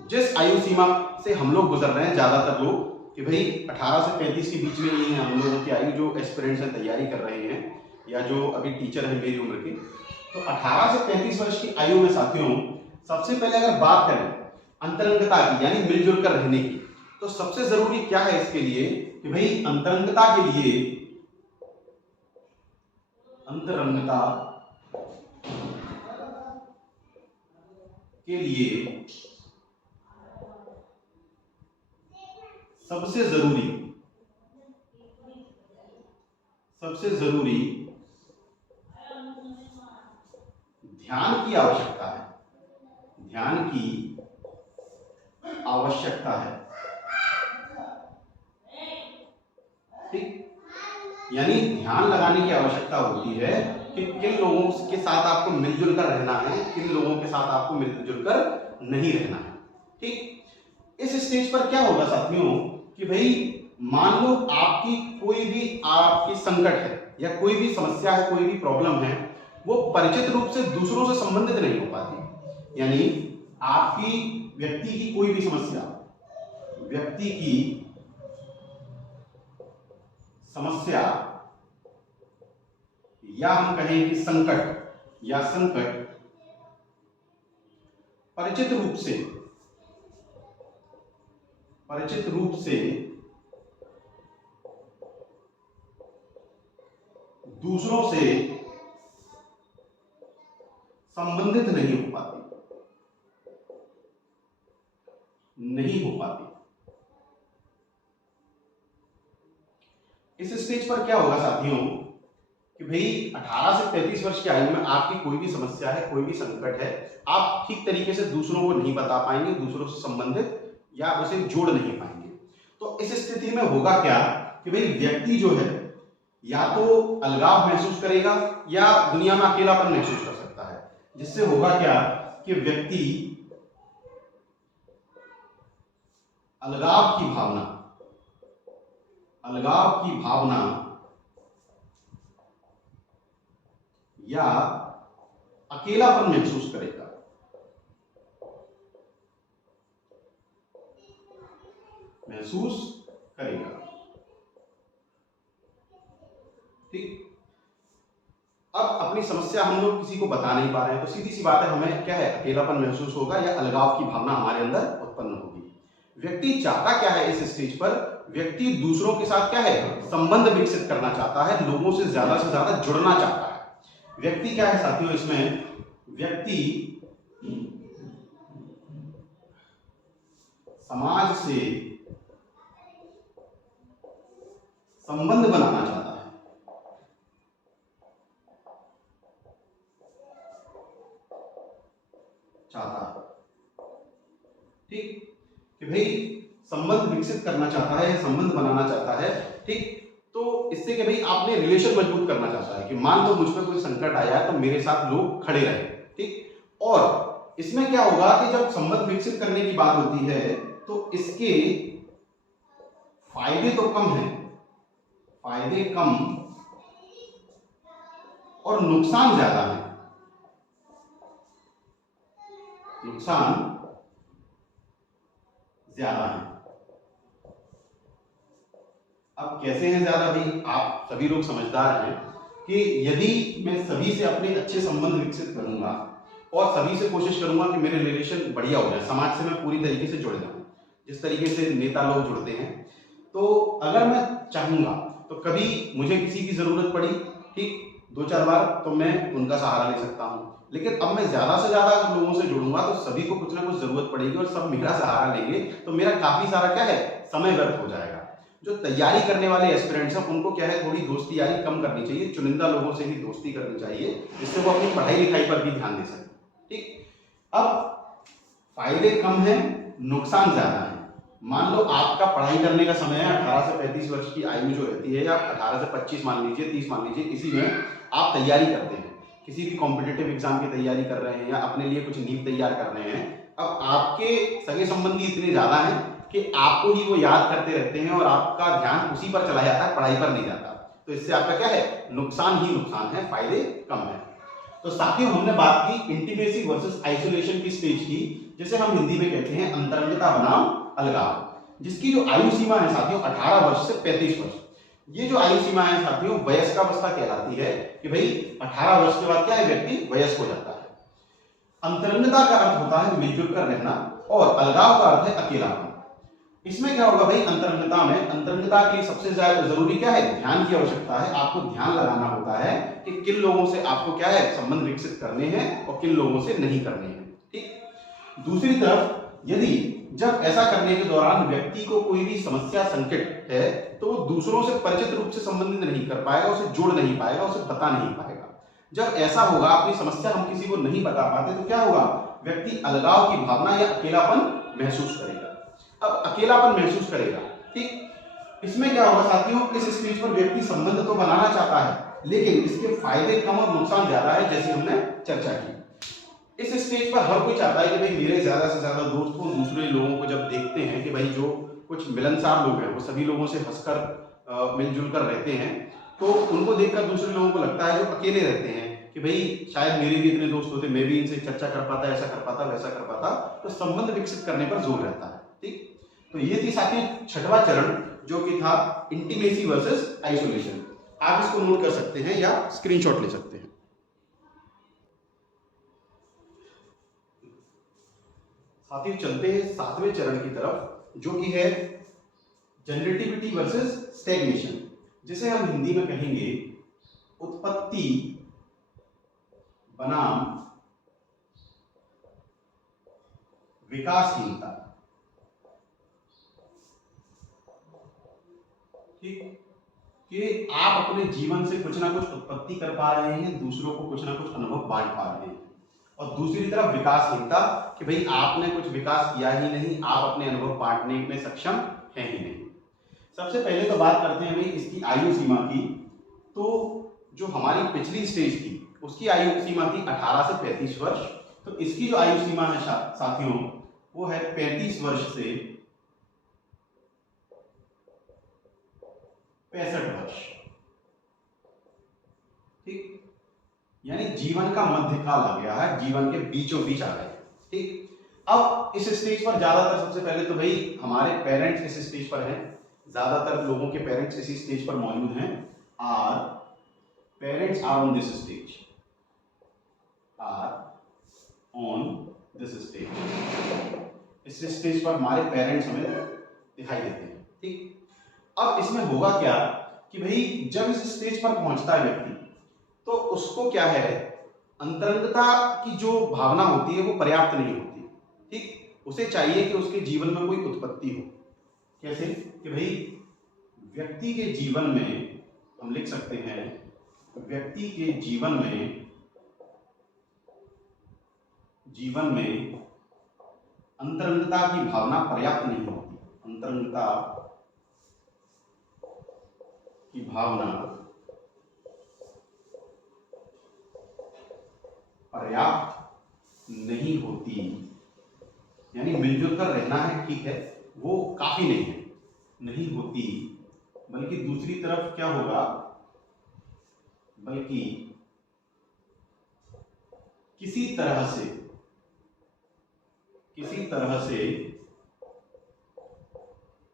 जिस आयु सीमा से हम लोग गुजर रहे हैं ज्यादातर लोग, कि भाई 18 से 35 के बीच में ही है हम लोगों की आयु, जो एस्पिरेंट्स हैं, तैयारी कर रहे हैं, या जो अभी टीचर है मेरी उम्र के। तो 18 से 35 वर्ष की आयु में साथियों सबसे पहले अगर बात करें अंतरंगता की, यानी मिलजुल कर रहने की, तो सबसे जरूरी क्या है इसके लिए कि भाई अंतरंगता के लिए, अंतरंगता के लिए सबसे जरूरी ध्यान की आवश्यकता है, ध्यान की आवश्यकता है, ठीक। यानी ध्यान लगाने की आवश्यकता होती है कि किन लोगों के साथ आपको मिलजुल कर रहना है, किन लोगों के साथ आपको मिलजुल कर नहीं रहना है, ठीक। इस स्टेज पर क्या होगा साथियों कि भाई मान लो आपकी कोई भी आपकी संकट है या कोई भी समस्या है, कोई भी प्रॉब्लम है, वो परिचित रूप से दूसरों से संबंधित नहीं हो पाती। यानी आपकी व्यक्ति की कोई भी समस्या, व्यक्ति की समस्या, या हम कहें कि संकट या संकट परिचित रूप से दूसरों से संबंधित नहीं हो पाती, इस स्टेज पर क्या होगा साथियों कि भाई 18 से 35 वर्ष की आयु में आपकी कोई भी समस्या है, कोई भी संकट है, आप ठीक तरीके से दूसरों को नहीं बता पाएंगे, दूसरों से संबंधित या उसे जोड़ नहीं पाएंगे। तो इस स्थिति में होगा क्या कि भाई व्यक्ति जो है या तो अलगाव महसूस करेगा या दुनिया में अकेलापन महसूस कर सकता है, जिससे होगा क्या कि व्यक्ति अलगाव की भावना या अकेलापन महसूस करेगा, ठीक। अब अपनी समस्या हम लोग किसी को बता नहीं पा रहे हैं, तो सीधी सी बात है, हमें क्या है, अकेलापन महसूस होगा या अलगाव की भावना हमारे अंदर उत्पन्न होगी। व्यक्ति चाहता क्या है इस स्टेज पर व्यक्ति दूसरों के साथ क्या है, संबंध विकसित करना चाहता है, लोगों से ज्यादा जुड़ना चाहता है। व्यक्ति क्या है साथियों, इसमें व्यक्ति समाज से संबंध बनाना चाहता है, ठीक, कि भाई संबंध विकसित करना चाहता है, संबंध बनाना चाहता है, ठीक। तो इससे कि भाई आपने रिलेशन मजबूत करना चाहता है कि मान लो मुझ पर कोई संकट आया तो मेरे साथ लोग खड़े रहे, ठीक। और इसमें क्या होगा कि जब संबंध विकसित करने की बात होती है तो इसके फायदे तो कम है, फायदे कम और नुकसान ज्यादा है, नुकसान ज्यादा है। अब कैसे हैं ज्यादा भाई, आप सभी लोग समझदार हैं कि यदि मैं सभी से अपने अच्छे संबंध विकसित करूंगा और सभी से कोशिश करूंगा कि मेरे रिलेशन बढ़िया हो जाए, समाज से मैं पूरी तरीके से जुड़ जाऊं, जिस तरीके से नेता लोग जुड़ते हैं, तो अगर मैं चाहूंगा तो कभी मुझे किसी की जरूरत पड़ी, ठीक, 2-4 बार तो मैं उनका सहारा ले सकता हूं। लेकिन अब मैं ज्यादा से ज्यादा अगर लोगों से जुड़ूंगा तो सभी को कुछ ना कुछ जरूरत पड़ेगी और सब मेरा सहारा लेंगे, तो मेरा काफी सारा क्या है, समय व्यर्थ हो जाएगा। जो तैयारी करने वाले एस्पिरेंट्स हैं उनको क्या है, थोड़ी दोस्ती यारी कम करनी चाहिए, चुनिंदा लोगों से ही दोस्ती करनी चाहिए, जिससे वो अपनी पढ़ाई लिखाई पर भी ध्यान दे सकें, ठीक। अब फायदे कम है, नुकसान ज्यादा है। मान लो आपका पढ़ाई करने का समय है 18 से 35 वर्ष की आयु जो रहती है, या 18 से 25 मान लीजिए, 30 मान लीजिए, इसी में आप तैयारी करते हैं, किसी भी कॉम्पिटिटिव एग्जाम की तैयारी कर रहे हैं या अपने लिए कुछ नींव तैयार कर रहे हैं। अब आपके सगे संबंधी इतने ज्यादा हैं कि आपको ही वो याद करते रहते हैं और आपका ध्यान उसी पर चला जाता है, पढ़ाई पर नहीं जाता। तो इससे आपका क्या है, नुकसान ही नुकसान है, फायदे कम है। तो साथियों हमने बात की इंटीमेसी वर्सेस आइसोलेशन की स्टेज की, जिसे हम हिंदी में कहते हैं अंतरंगता बनाम अलगाव, जिसकी जो आयु सीमा है साथियों 18 वर्ष से 35 वर्ष। ये जो आयु सीमा है साथियों वयस्कावस्था कहलाती है, कि भाई 18 वर्ष के बाद क्या है, व्यक्ति वयस्क हो जाता है। अंतरंगता का अर्थ होता है मिलजुल कर रहना और अलगाव का अर्थ है अकेलापन। इसमें क्या होगा भाई, अंतरंगता में, अंतरंगता के लिए सबसे ज्यादा जरूरी क्या है, ध्यान की आवश्यकता है। आपको ध्यान लगाना होता है कि किन लोगों से आपको क्या है, संबंध विकसित करने हैं और किन लोगों से नहीं करने हैं, ठीक। दूसरी तरफ यदि जब ऐसा करने के दौरान व्यक्ति को कोई भी समस्या संकट है तो वो दूसरों से परिचित रूप से संबंधित नहीं कर पाएगा, उसे जोड़ नहीं पाएगा, उसे बता नहीं पाएगा। जब ऐसा होगा, अपनी समस्या हम किसी को नहीं बता पाते, तो क्या होगा, व्यक्ति अलगाव की भावना या अकेलापन महसूस करेगा। अब अकेलापन महसूस करेगा, ठीक। इसमें क्या होगा साथियों, इस स्टेज पर व्यक्ति संबंध तो बनाना चाहता है, लेकिन इसके फायदे कम और नुकसान ज्यादा है, जैसे हमने चर्चा की। इस स्टेज पर हर कोई चाहता है कि भाई मेरे ज्यादा से ज्यादा दोस्त हो। दूसरे लोगों को जब देखते हैं कि भाई जो कुछ मिलनसार लोग हैं वो सभी लोगों से हंसकर मिलजुल कर रहते हैं, तो उनको देखकर दूसरे लोगों को लगता है जो अकेले रहते हैं कि भाई शायद मेरे भी इतने दोस्त होते, मैं भी इनसे चर्चा कर पाता, ऐसा कर पाता, वैसा कर पाता। तो संबंध विकसित करने पर जोर रहता है, ठीक। तो ये थी साथियों 6वां चरण, जो कि था इंटीमेसी वर्सेस आइसोलेशन। आप इसको नोट कर सकते हैं या स्क्रीनशॉट ले सकते हैं। साथियों चलते हैं 7वें चरण की तरफ, जो कि है जनरेटिविटी वर्सेस स्टैग्नेशन, जिसे हम हिंदी में कहेंगे उत्पत्ति बनाम विकासहीनता, ठीक। कि आप अपने जीवन से कुछ ना कुछ उत्पत्ति कर पा रहे हैं, दूसरों को कुछ ना कुछ अनुभव बांट पा रहे हैं, और दूसरी तरफ विकासहीनता, कि भाई आपने कुछ विकास किया ही नहीं, आप अपने अनुभव बांटने में सक्षम हैं ही नहीं। सबसे पहले तो बात करते हैं भाई इसकी आयु सीमा की। तो जो हमारी पिछली स्टेज थी उसकी आयु सीमा थी 18 से 35 वर्ष। तो इसकी जो आयु सीमा है साथियों वो है 35 वर्ष से 65 वर्ष, ठीक। यानी जीवन का मध्यकाल आ गया है, जीवन के बीचों बीच आ गए, ठीक। अब इस स्टेज पर ज्यादातर, सबसे पहले तो भाई हमारे पेरेंट्स इस स्टेज पर हैं, ज्यादातर लोगों के पेरेंट्स इसी स्टेज पर मौजूद हैं। Our parents are on this stage, are on this stage. इस स्टेज पर हमारे पेरेंट्स हमें दिखाई देते हैं, ठीक। अब इसमें होगा क्या कि भाई जब इस स्टेज पर पहुंचता है व्यक्ति, तो उसको क्या है, अंतरंगता की जो भावना होती है वो पर्याप्त नहीं होती। ठीक, उसे चाहिए कि उसके जीवन में कोई उत्पत्ति हो। कैसे कि भाई व्यक्ति के जीवन में हम लिख सकते हैं, व्यक्ति के जीवन में अंतरंगता की भावना पर्याप्त नहीं होती। अंतरंगता की भावना पर्याप्त नहीं होती, यानी मिलजुल कर रहना है, ठीक है, वो काफी नहीं है, नहीं होती, बल्कि दूसरी तरफ क्या होगा, बल्कि किसी तरह से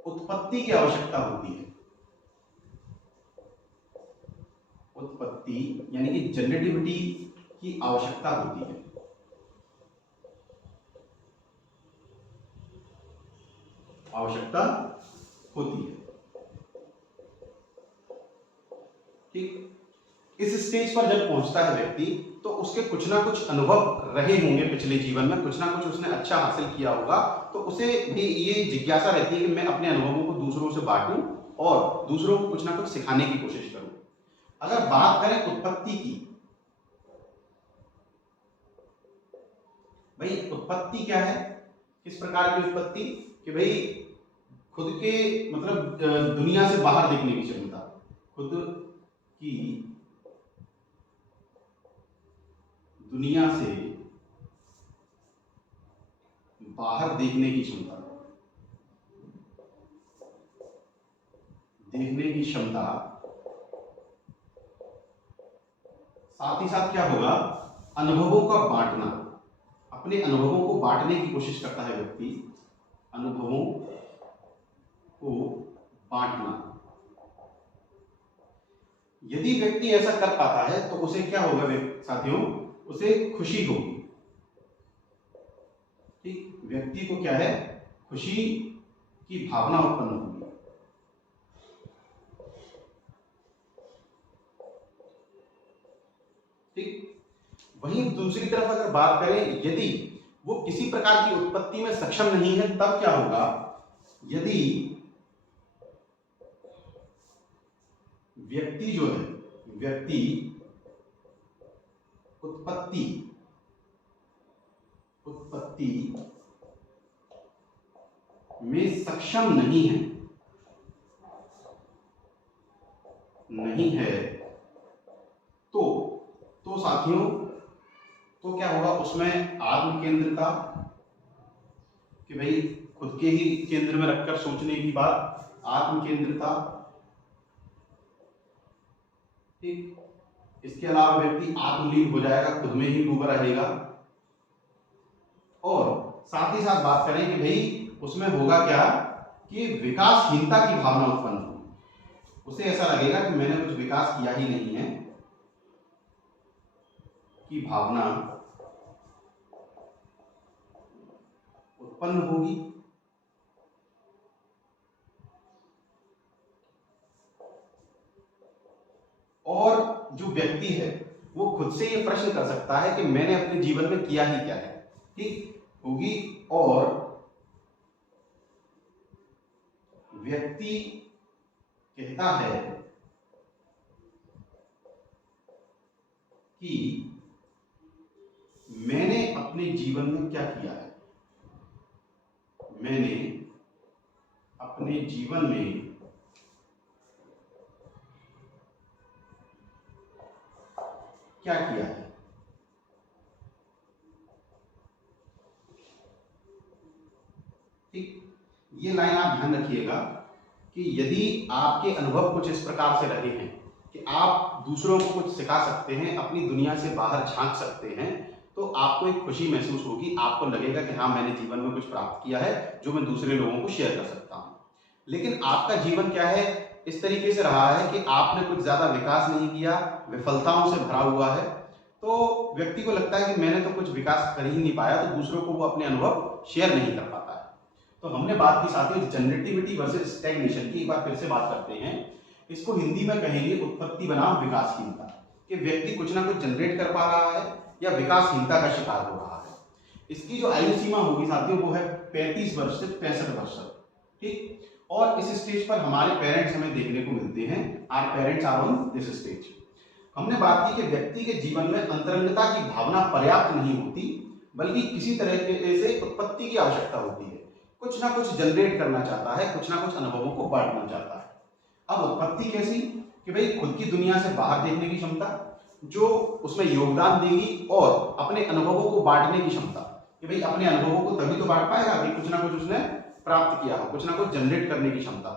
उत्पत्ति की आवश्यकता होती है। उत्पत्ति यानी कि जनरेटिविटी की आवश्यकता होती है। आवश्यकता होती है। ठीक, इस स्टेज पर जब पहुंचता है व्यक्ति, तो उसके कुछ ना कुछ अनुभव रहे होंगे पिछले जीवन में, कुछ ना कुछ उसने अच्छा हासिल किया होगा, तो उसे भी ये जिज्ञासा रहती है कि मैं अपने अनुभवों को दूसरों से बांटूं और दूसरों को कुछ ना कुछ सिखाने की कोशिश करूं। अगर बात करें उत्पत्ति की, भाई उत्पत्ति क्या है, किस प्रकार की उत्पत्ति, कि भाई खुद के मतलब दुनिया से बाहर देखने की क्षमता, खुद की दुनिया से बाहर देखने की क्षमता, साथ ही साथ क्या होगा, अनुभवों का बांटना, अपने अनुभवों को बांटने की कोशिश करता है व्यक्ति, अनुभवों को बांटना। यदि व्यक्ति ऐसा कर पाता है तो उसे क्या होगा साथियों, उसे खुशी होगी। ठीक, व्यक्ति को क्या है, खुशी की भावना उत्पन्न होगी। ठीक, वहीं दूसरी तरफ अगर बात करें, यदि वो किसी प्रकार की उत्पत्ति में सक्षम नहीं है, तब क्या होगा, यदि व्यक्ति जो है, व्यक्ति उत्पत्ति में सक्षम नहीं है, तो साथियों, तो क्या होगा, उसमें आत्म केंद्रिता, कि भाई खुद के ही केंद्र में रखकर सोचने की बात, आत्म केंद्रिता। ठीक, इसके अलावा व्यक्ति आत्मलीन हो जाएगा, खुद में ही डूबा रहेगा। और साथ ही साथ बात करें कि भाई उसमें होगा क्या, कि विकासहीनता की भावना उत्पन्न होगी। उसे ऐसा लगेगा कि मैंने कुछ विकास किया ही नहीं है, की भावना उत्पन्न होगी। और जो व्यक्ति है वो खुद से ये प्रश्न कर सकता है कि मैंने अपने जीवन में किया ही क्या है। ठीक होगी। और व्यक्ति कहता है कि मैंने अपने जीवन में क्या किया है, मैंने अपने जीवन में क्या किया है। ठीक, ये लाइन आप ध्यान रखिएगा कि यदि आपके अनुभव कुछ इस प्रकार से रहे हैं कि आप दूसरों को कुछ सिखा सकते हैं, अपनी दुनिया से बाहर झांक सकते हैं, तो आपको एक खुशी महसूस होगी, आपको लगेगा कि हाँ मैंने जीवन में कुछ प्राप्त किया है जो मैं दूसरे लोगों को शेयर कर सकता हूँ। लेकिन आपका जीवन क्या है, इस तरीके से रहा है कि आपने कुछ ज्यादा विकास नहीं किया, विफलताओं से भरा हुआ है, तो व्यक्ति को लगता है कि मैंने तो कुछ विकास कर ही नहीं पाया, तो दूसरों को वो अपने अनुभव शेयर नहीं कर पाता है। तो हमने बात की साथियों जनरेटिविटी वर्सेस स्टैग्नेशन की, एक बार फिर से बात करते हैं। इसको हिंदी में कहेंगे उत्पत्ति बनाम विकासहीनता, कि व्यक्ति कुछ ना कुछ जनरेट कर पा रहा है या विकासहीनता का शिकार हो रहा है। इसकी जो आयु सीमा होगी साथियों वो है 35 वर्ष से 65 वर्ष तक, ठीक। और इस स्टेज पर हमारे पेरेंट्स हमें देखने को मिलते हैं, our parents are on this stage. हमने बात की कि व्यक्ति के जीवन में अंतरंगता की भावना पर्याप्त नहीं होती, बल्कि किसी तरह से उत्पत्ति की आवश्यकता होती है। कुछ ना कुछ जनरेट करना चाहता है, कुछ ना कुछ अनुभवों को बांटना चाहता है। अब उत्पत्ति कैसी, कि भाई खुद की दुनिया से बाहर देखने की क्षमता जो उसमें योगदान देगी, और अपने अनुभवों को बांटने की क्षमता, कि भाई अपने अनुभवों को तभी तो बांट पाएगा कि कुछ ना कुछ उसने प्राप्त किया हो, कुछ ना कुछ जनरेट करने की क्षमता।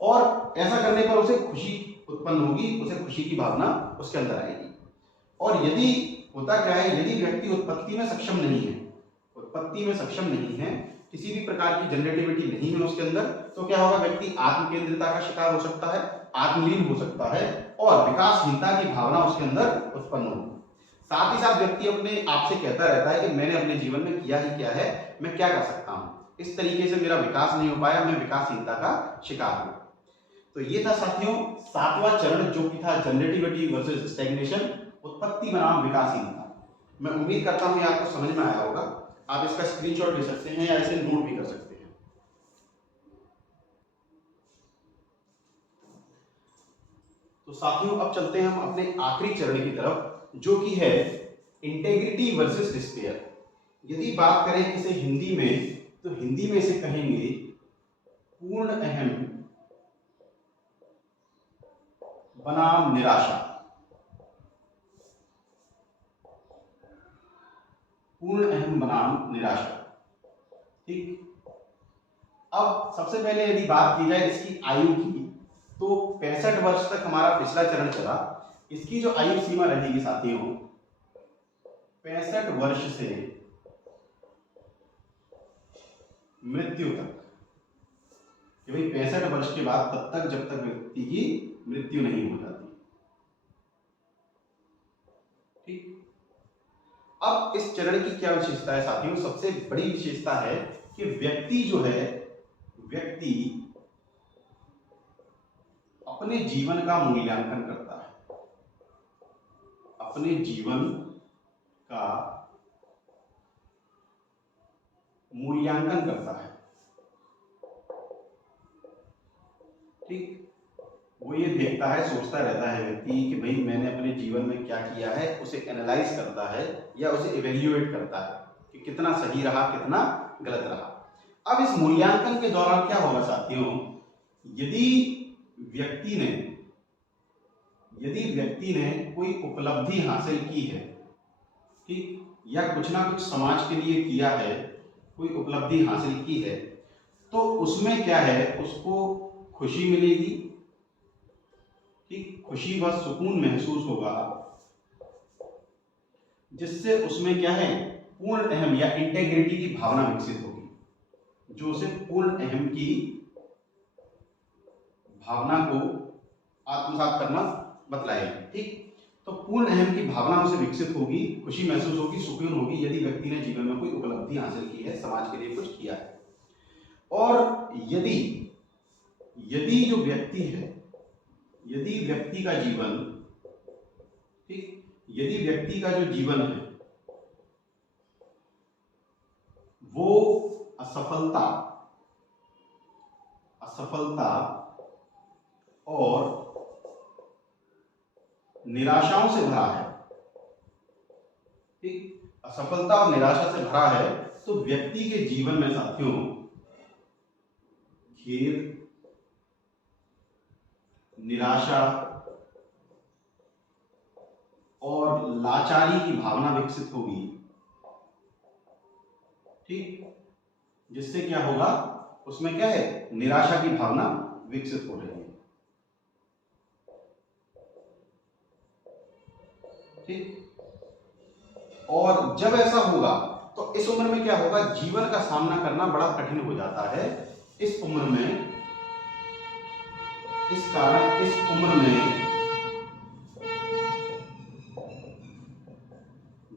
और ऐसा करने पर उसे खुशी उत्पन्न होगी, उसे खुशी की भावना उसके अंदर आएगी। और यदि होता क्या है, यदि व्यक्ति उत्पत्ति में सक्षम नहीं है, उत्पत्ति में सक्षम नहीं है, किसी भी प्रकार की जनरेटिविटी नहीं है उसके अंदर, तो क्या होगा, व्यक्ति आत्म केंद्रिता का शिकार हो सकता है, आत्मलीन हो सकता है, और विकासहीनता की भावना उसके अंदर उत्पन्न होगी। साथ ही साथ व्यक्ति अपने आप से कहता रहता है कि मैंने अपने जीवन में किया ही क्या है, मैं क्या कर सकता हूं, इस तरीके से मेरा विकास नहीं हो पाया, मैं विकासहीनता का शिकार हूं। तो ये था साथियों 7वां चरण, जो कि था जनरेटिविटी वर्सेस स्टैग्नेशन, उत्पत्ति बनाम विकासहीनता। मैं उम्मीद करता हूं ये आपको समझ में आया होगा। आप इसका स्क्रीनशॉट ले सकते हैं या इसे नोट भी कर सकते हैं। तो साथियों अब चलते हैं हम अपने आखिरी चरण की तरफ, जो कि है इंटेग्रिटी वर्सेस डिस्पेयर। यदि बात करें इसे हिंदी में, तो हिंदी में इसे कहेंगे पूर्ण अहम बनाम निराशा। पूर्ण अहम बनाम निराशा, ठीक। अब सबसे पहले यदि बात की जाए इसकी आयु की, तो 65 वर्ष तक हमारा पिछला चरण चला। इसकी जो आयु सीमा रहेगी साथियों 65 वर्ष से मृत्यु तक, कि भाई 65 वर्ष के बाद तब तक जब तक व्यक्ति की मृत्यु नहीं हो जाती, ठीक। अब इस चरण की क्या विशेषता है साथियों, सबसे बड़ी विशेषता है कि व्यक्ति जो है, व्यक्ति अपने जीवन का मूल्यांकन करता है, अपने जीवन का मूल्यांकन करता है, ठीक। वो ये देखता है, सोचता रहता है व्यक्ति कि भाई मैंने अपने जीवन में क्या किया है, उसे एनालाइज करता है या उसे इवेल्युएट करता है कि कितना सही रहा, कितना गलत रहा। अब इस मूल्यांकन के दौरान क्या होगा साथियों, यदि व्यक्ति ने कोई उपलब्धि हासिल की है, ठीक, या कुछ ना कुछ समाज के लिए किया है, कोई उपलब्धि हासिल की है, तो उसमें क्या है, उसको खुशी मिलेगी, ठीक, खुशी व सुकून महसूस होगा, जिससे उसमें क्या है, पूर्ण अहम या इंटेग्रिटी की भावना विकसित होगी, जो उसे पूर्ण अहम की भावना को आत्मसात करना बतलाएगी, ठीक। तो पूर्ण अहम की भावना उसे विकसित होगी, खुशी महसूस होगी, सुकून होगी, यदि व्यक्ति ने जीवन में कोई उपलब्धि हासिल की है, समाज के लिए कुछ किया है। और यदि जो व्यक्ति है, यदि व्यक्ति का जीवन, ठीक, यदि व्यक्ति का जो जीवन है वो असफलता और निराशाओं से भरा है, ठीक, असफलता और निराशा से भरा है, तो व्यक्ति के जीवन में साथियों खेद, निराशा और लाचारी की भावना विकसित होगी, ठीक। जिससे क्या होगा, उसमें क्या है, निराशा की भावना विकसित हो रही है, ठीक। और जब ऐसा होगा तो इस उम्र में क्या होगा, जीवन का सामना करना बड़ा कठिन हो जाता है। इस उम्र में, इस कारण इस उम्र में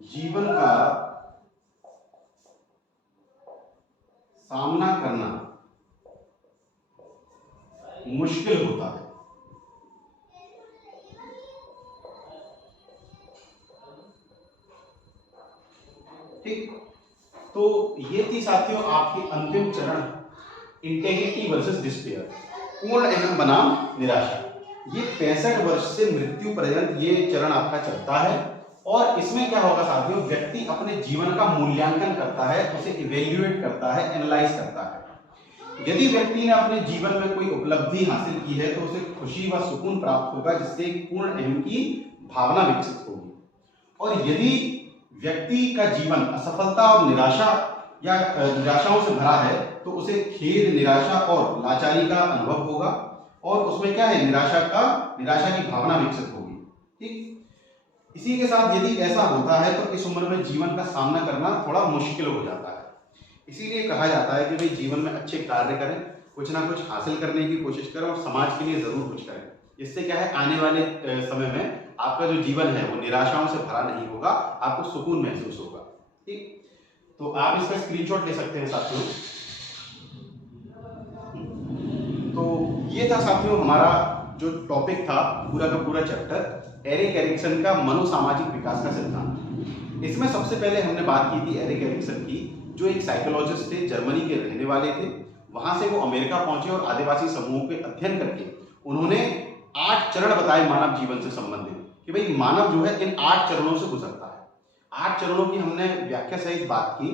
जीवन का सामना करना मुश्किल होता है। ठीक, तो ये थी साथियों आपकी अंतिम चरण, इंटेग्रिटी वर्सेस डिस्पेयर, पूर्ण एवं बनाम निराशा। ये 65 वर्ष से मृत्यु पर्यंत ये चरण आपका चलता है। और इसमें क्या होगा साथियों, व्यक्ति अपने जीवन का मूल्यांकन करता है, उसे इवेल्युएट करता है, एनालाइज करता है। यदि व्यक्ति ने अपने जीवन में कोई उपलब्धि हासिल की है तो उसे खुशी व सुकून प्राप्त होगा, जिससे एक पूर्ण अहम की भावना विकसित होगी। और यदि व्यक्ति का जीवन असफलता और निराशा या निराशाओं से भरा है तो उसे खेद, निराशा और लाचारी का अनुभव होगा, और उसमें क्या है, निराशा की भावना विकसित होगी। ठीक, इसी के साथ यदि ऐसा होता है तो इस उम्र में जीवन का सामना करना थोड़ा मुश्किल हो जाता है। इसीलिए कहा जाता है कि भाई जीवन में अच्छे कार्य करें, कुछ ना कुछ हासिल करने की कोशिश करें और समाज के लिए जरूर कुछ करें। इससे क्या है, आने वाले समय में आपका जो जीवन है वो निराशाओं से भरा नहीं होगा, आपको सुकून महसूस होगा। ठीक, तो आप इसका स्क्रीनशॉट ले सकते हैं साथियों। तो ये था साथियों हमारा जो टॉपिक था, पूरा का पूरा चैप्टर, एरिक एरिक्सन का मनोसामाजिक विकास का सिद्धांत। इसमें सबसे पहले हमने बात की थी एरिक एरिक्सन की, जो एक साइकोलॉजिस्ट थे, जर्मनी के रहने वाले थे। वहां से वो अमेरिका पहुंचे और आदिवासी समूहों के अध्ययन करके उन्होंने 8 चरण बताए मानव जीवन से संबंधित, कि भाई मानव जो है इन 8 चरणों से गुजरता है। 8 चरणों की हमने व्याख्या सहित बात की।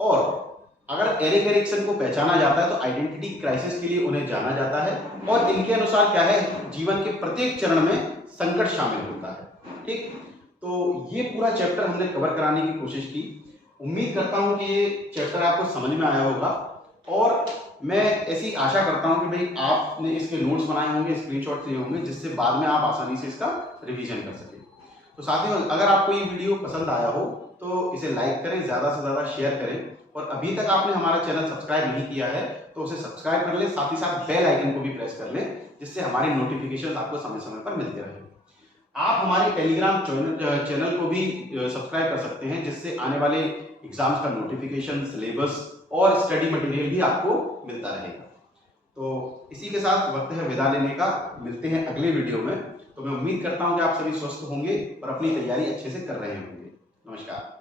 और अगर एरिक एरिक्सन को पहचाना जाता है तो आइडेंटिटी क्राइसिस के लिए उन्हें जाना जाता है। और इनके अनुसार क्या है, जीवन के प्रत्येक चरण में संकट शामिल होता है। ठीक, तो ये पूरा चैप्टर हमने कवर कराने की कोशिश की। उम्मीद करता हूं कि ये चैप्टर आपको समझ में आया होगा, और मैं ऐसी आशा करता हूं कि भाई आपने इसके नोट्स बनाए होंगे, स्क्रीनशॉट लिए होंगे, जिससे बाद में आप आसानी से इसका रिवीजन कर सकें। तो साथियों, अगर आपको ये वीडियो पसंद आया हो तो इसे लाइक करें, ज़्यादा से ज़्यादा शेयर करें, और अभी तक आपने हमारा चैनल सब्सक्राइब नहीं किया है तो उसे सब्सक्राइब कर लें, साथ ही साथ बेल आइकन को भी प्रेस कर लें, जिससे हमारी नोटिफिकेशन आपको समय समय पर मिलते रहे। आप हमारे टेलीग्राम चैनल को भी सब्सक्राइब कर सकते हैं, जिससे आने वाले एग्जाम्स का नोटिफिकेशन, सिलेबस और स्टडी मटेरियल भी आपको मिलता रहेगा। तो इसी के साथ वक्त है विदा लेने का, मिलते हैं अगले वीडियो में। तो मैं उम्मीद करता हूं कि आप सभी स्वस्थ होंगे और अपनी तैयारी अच्छे से कर रहे होंगे। नमस्कार।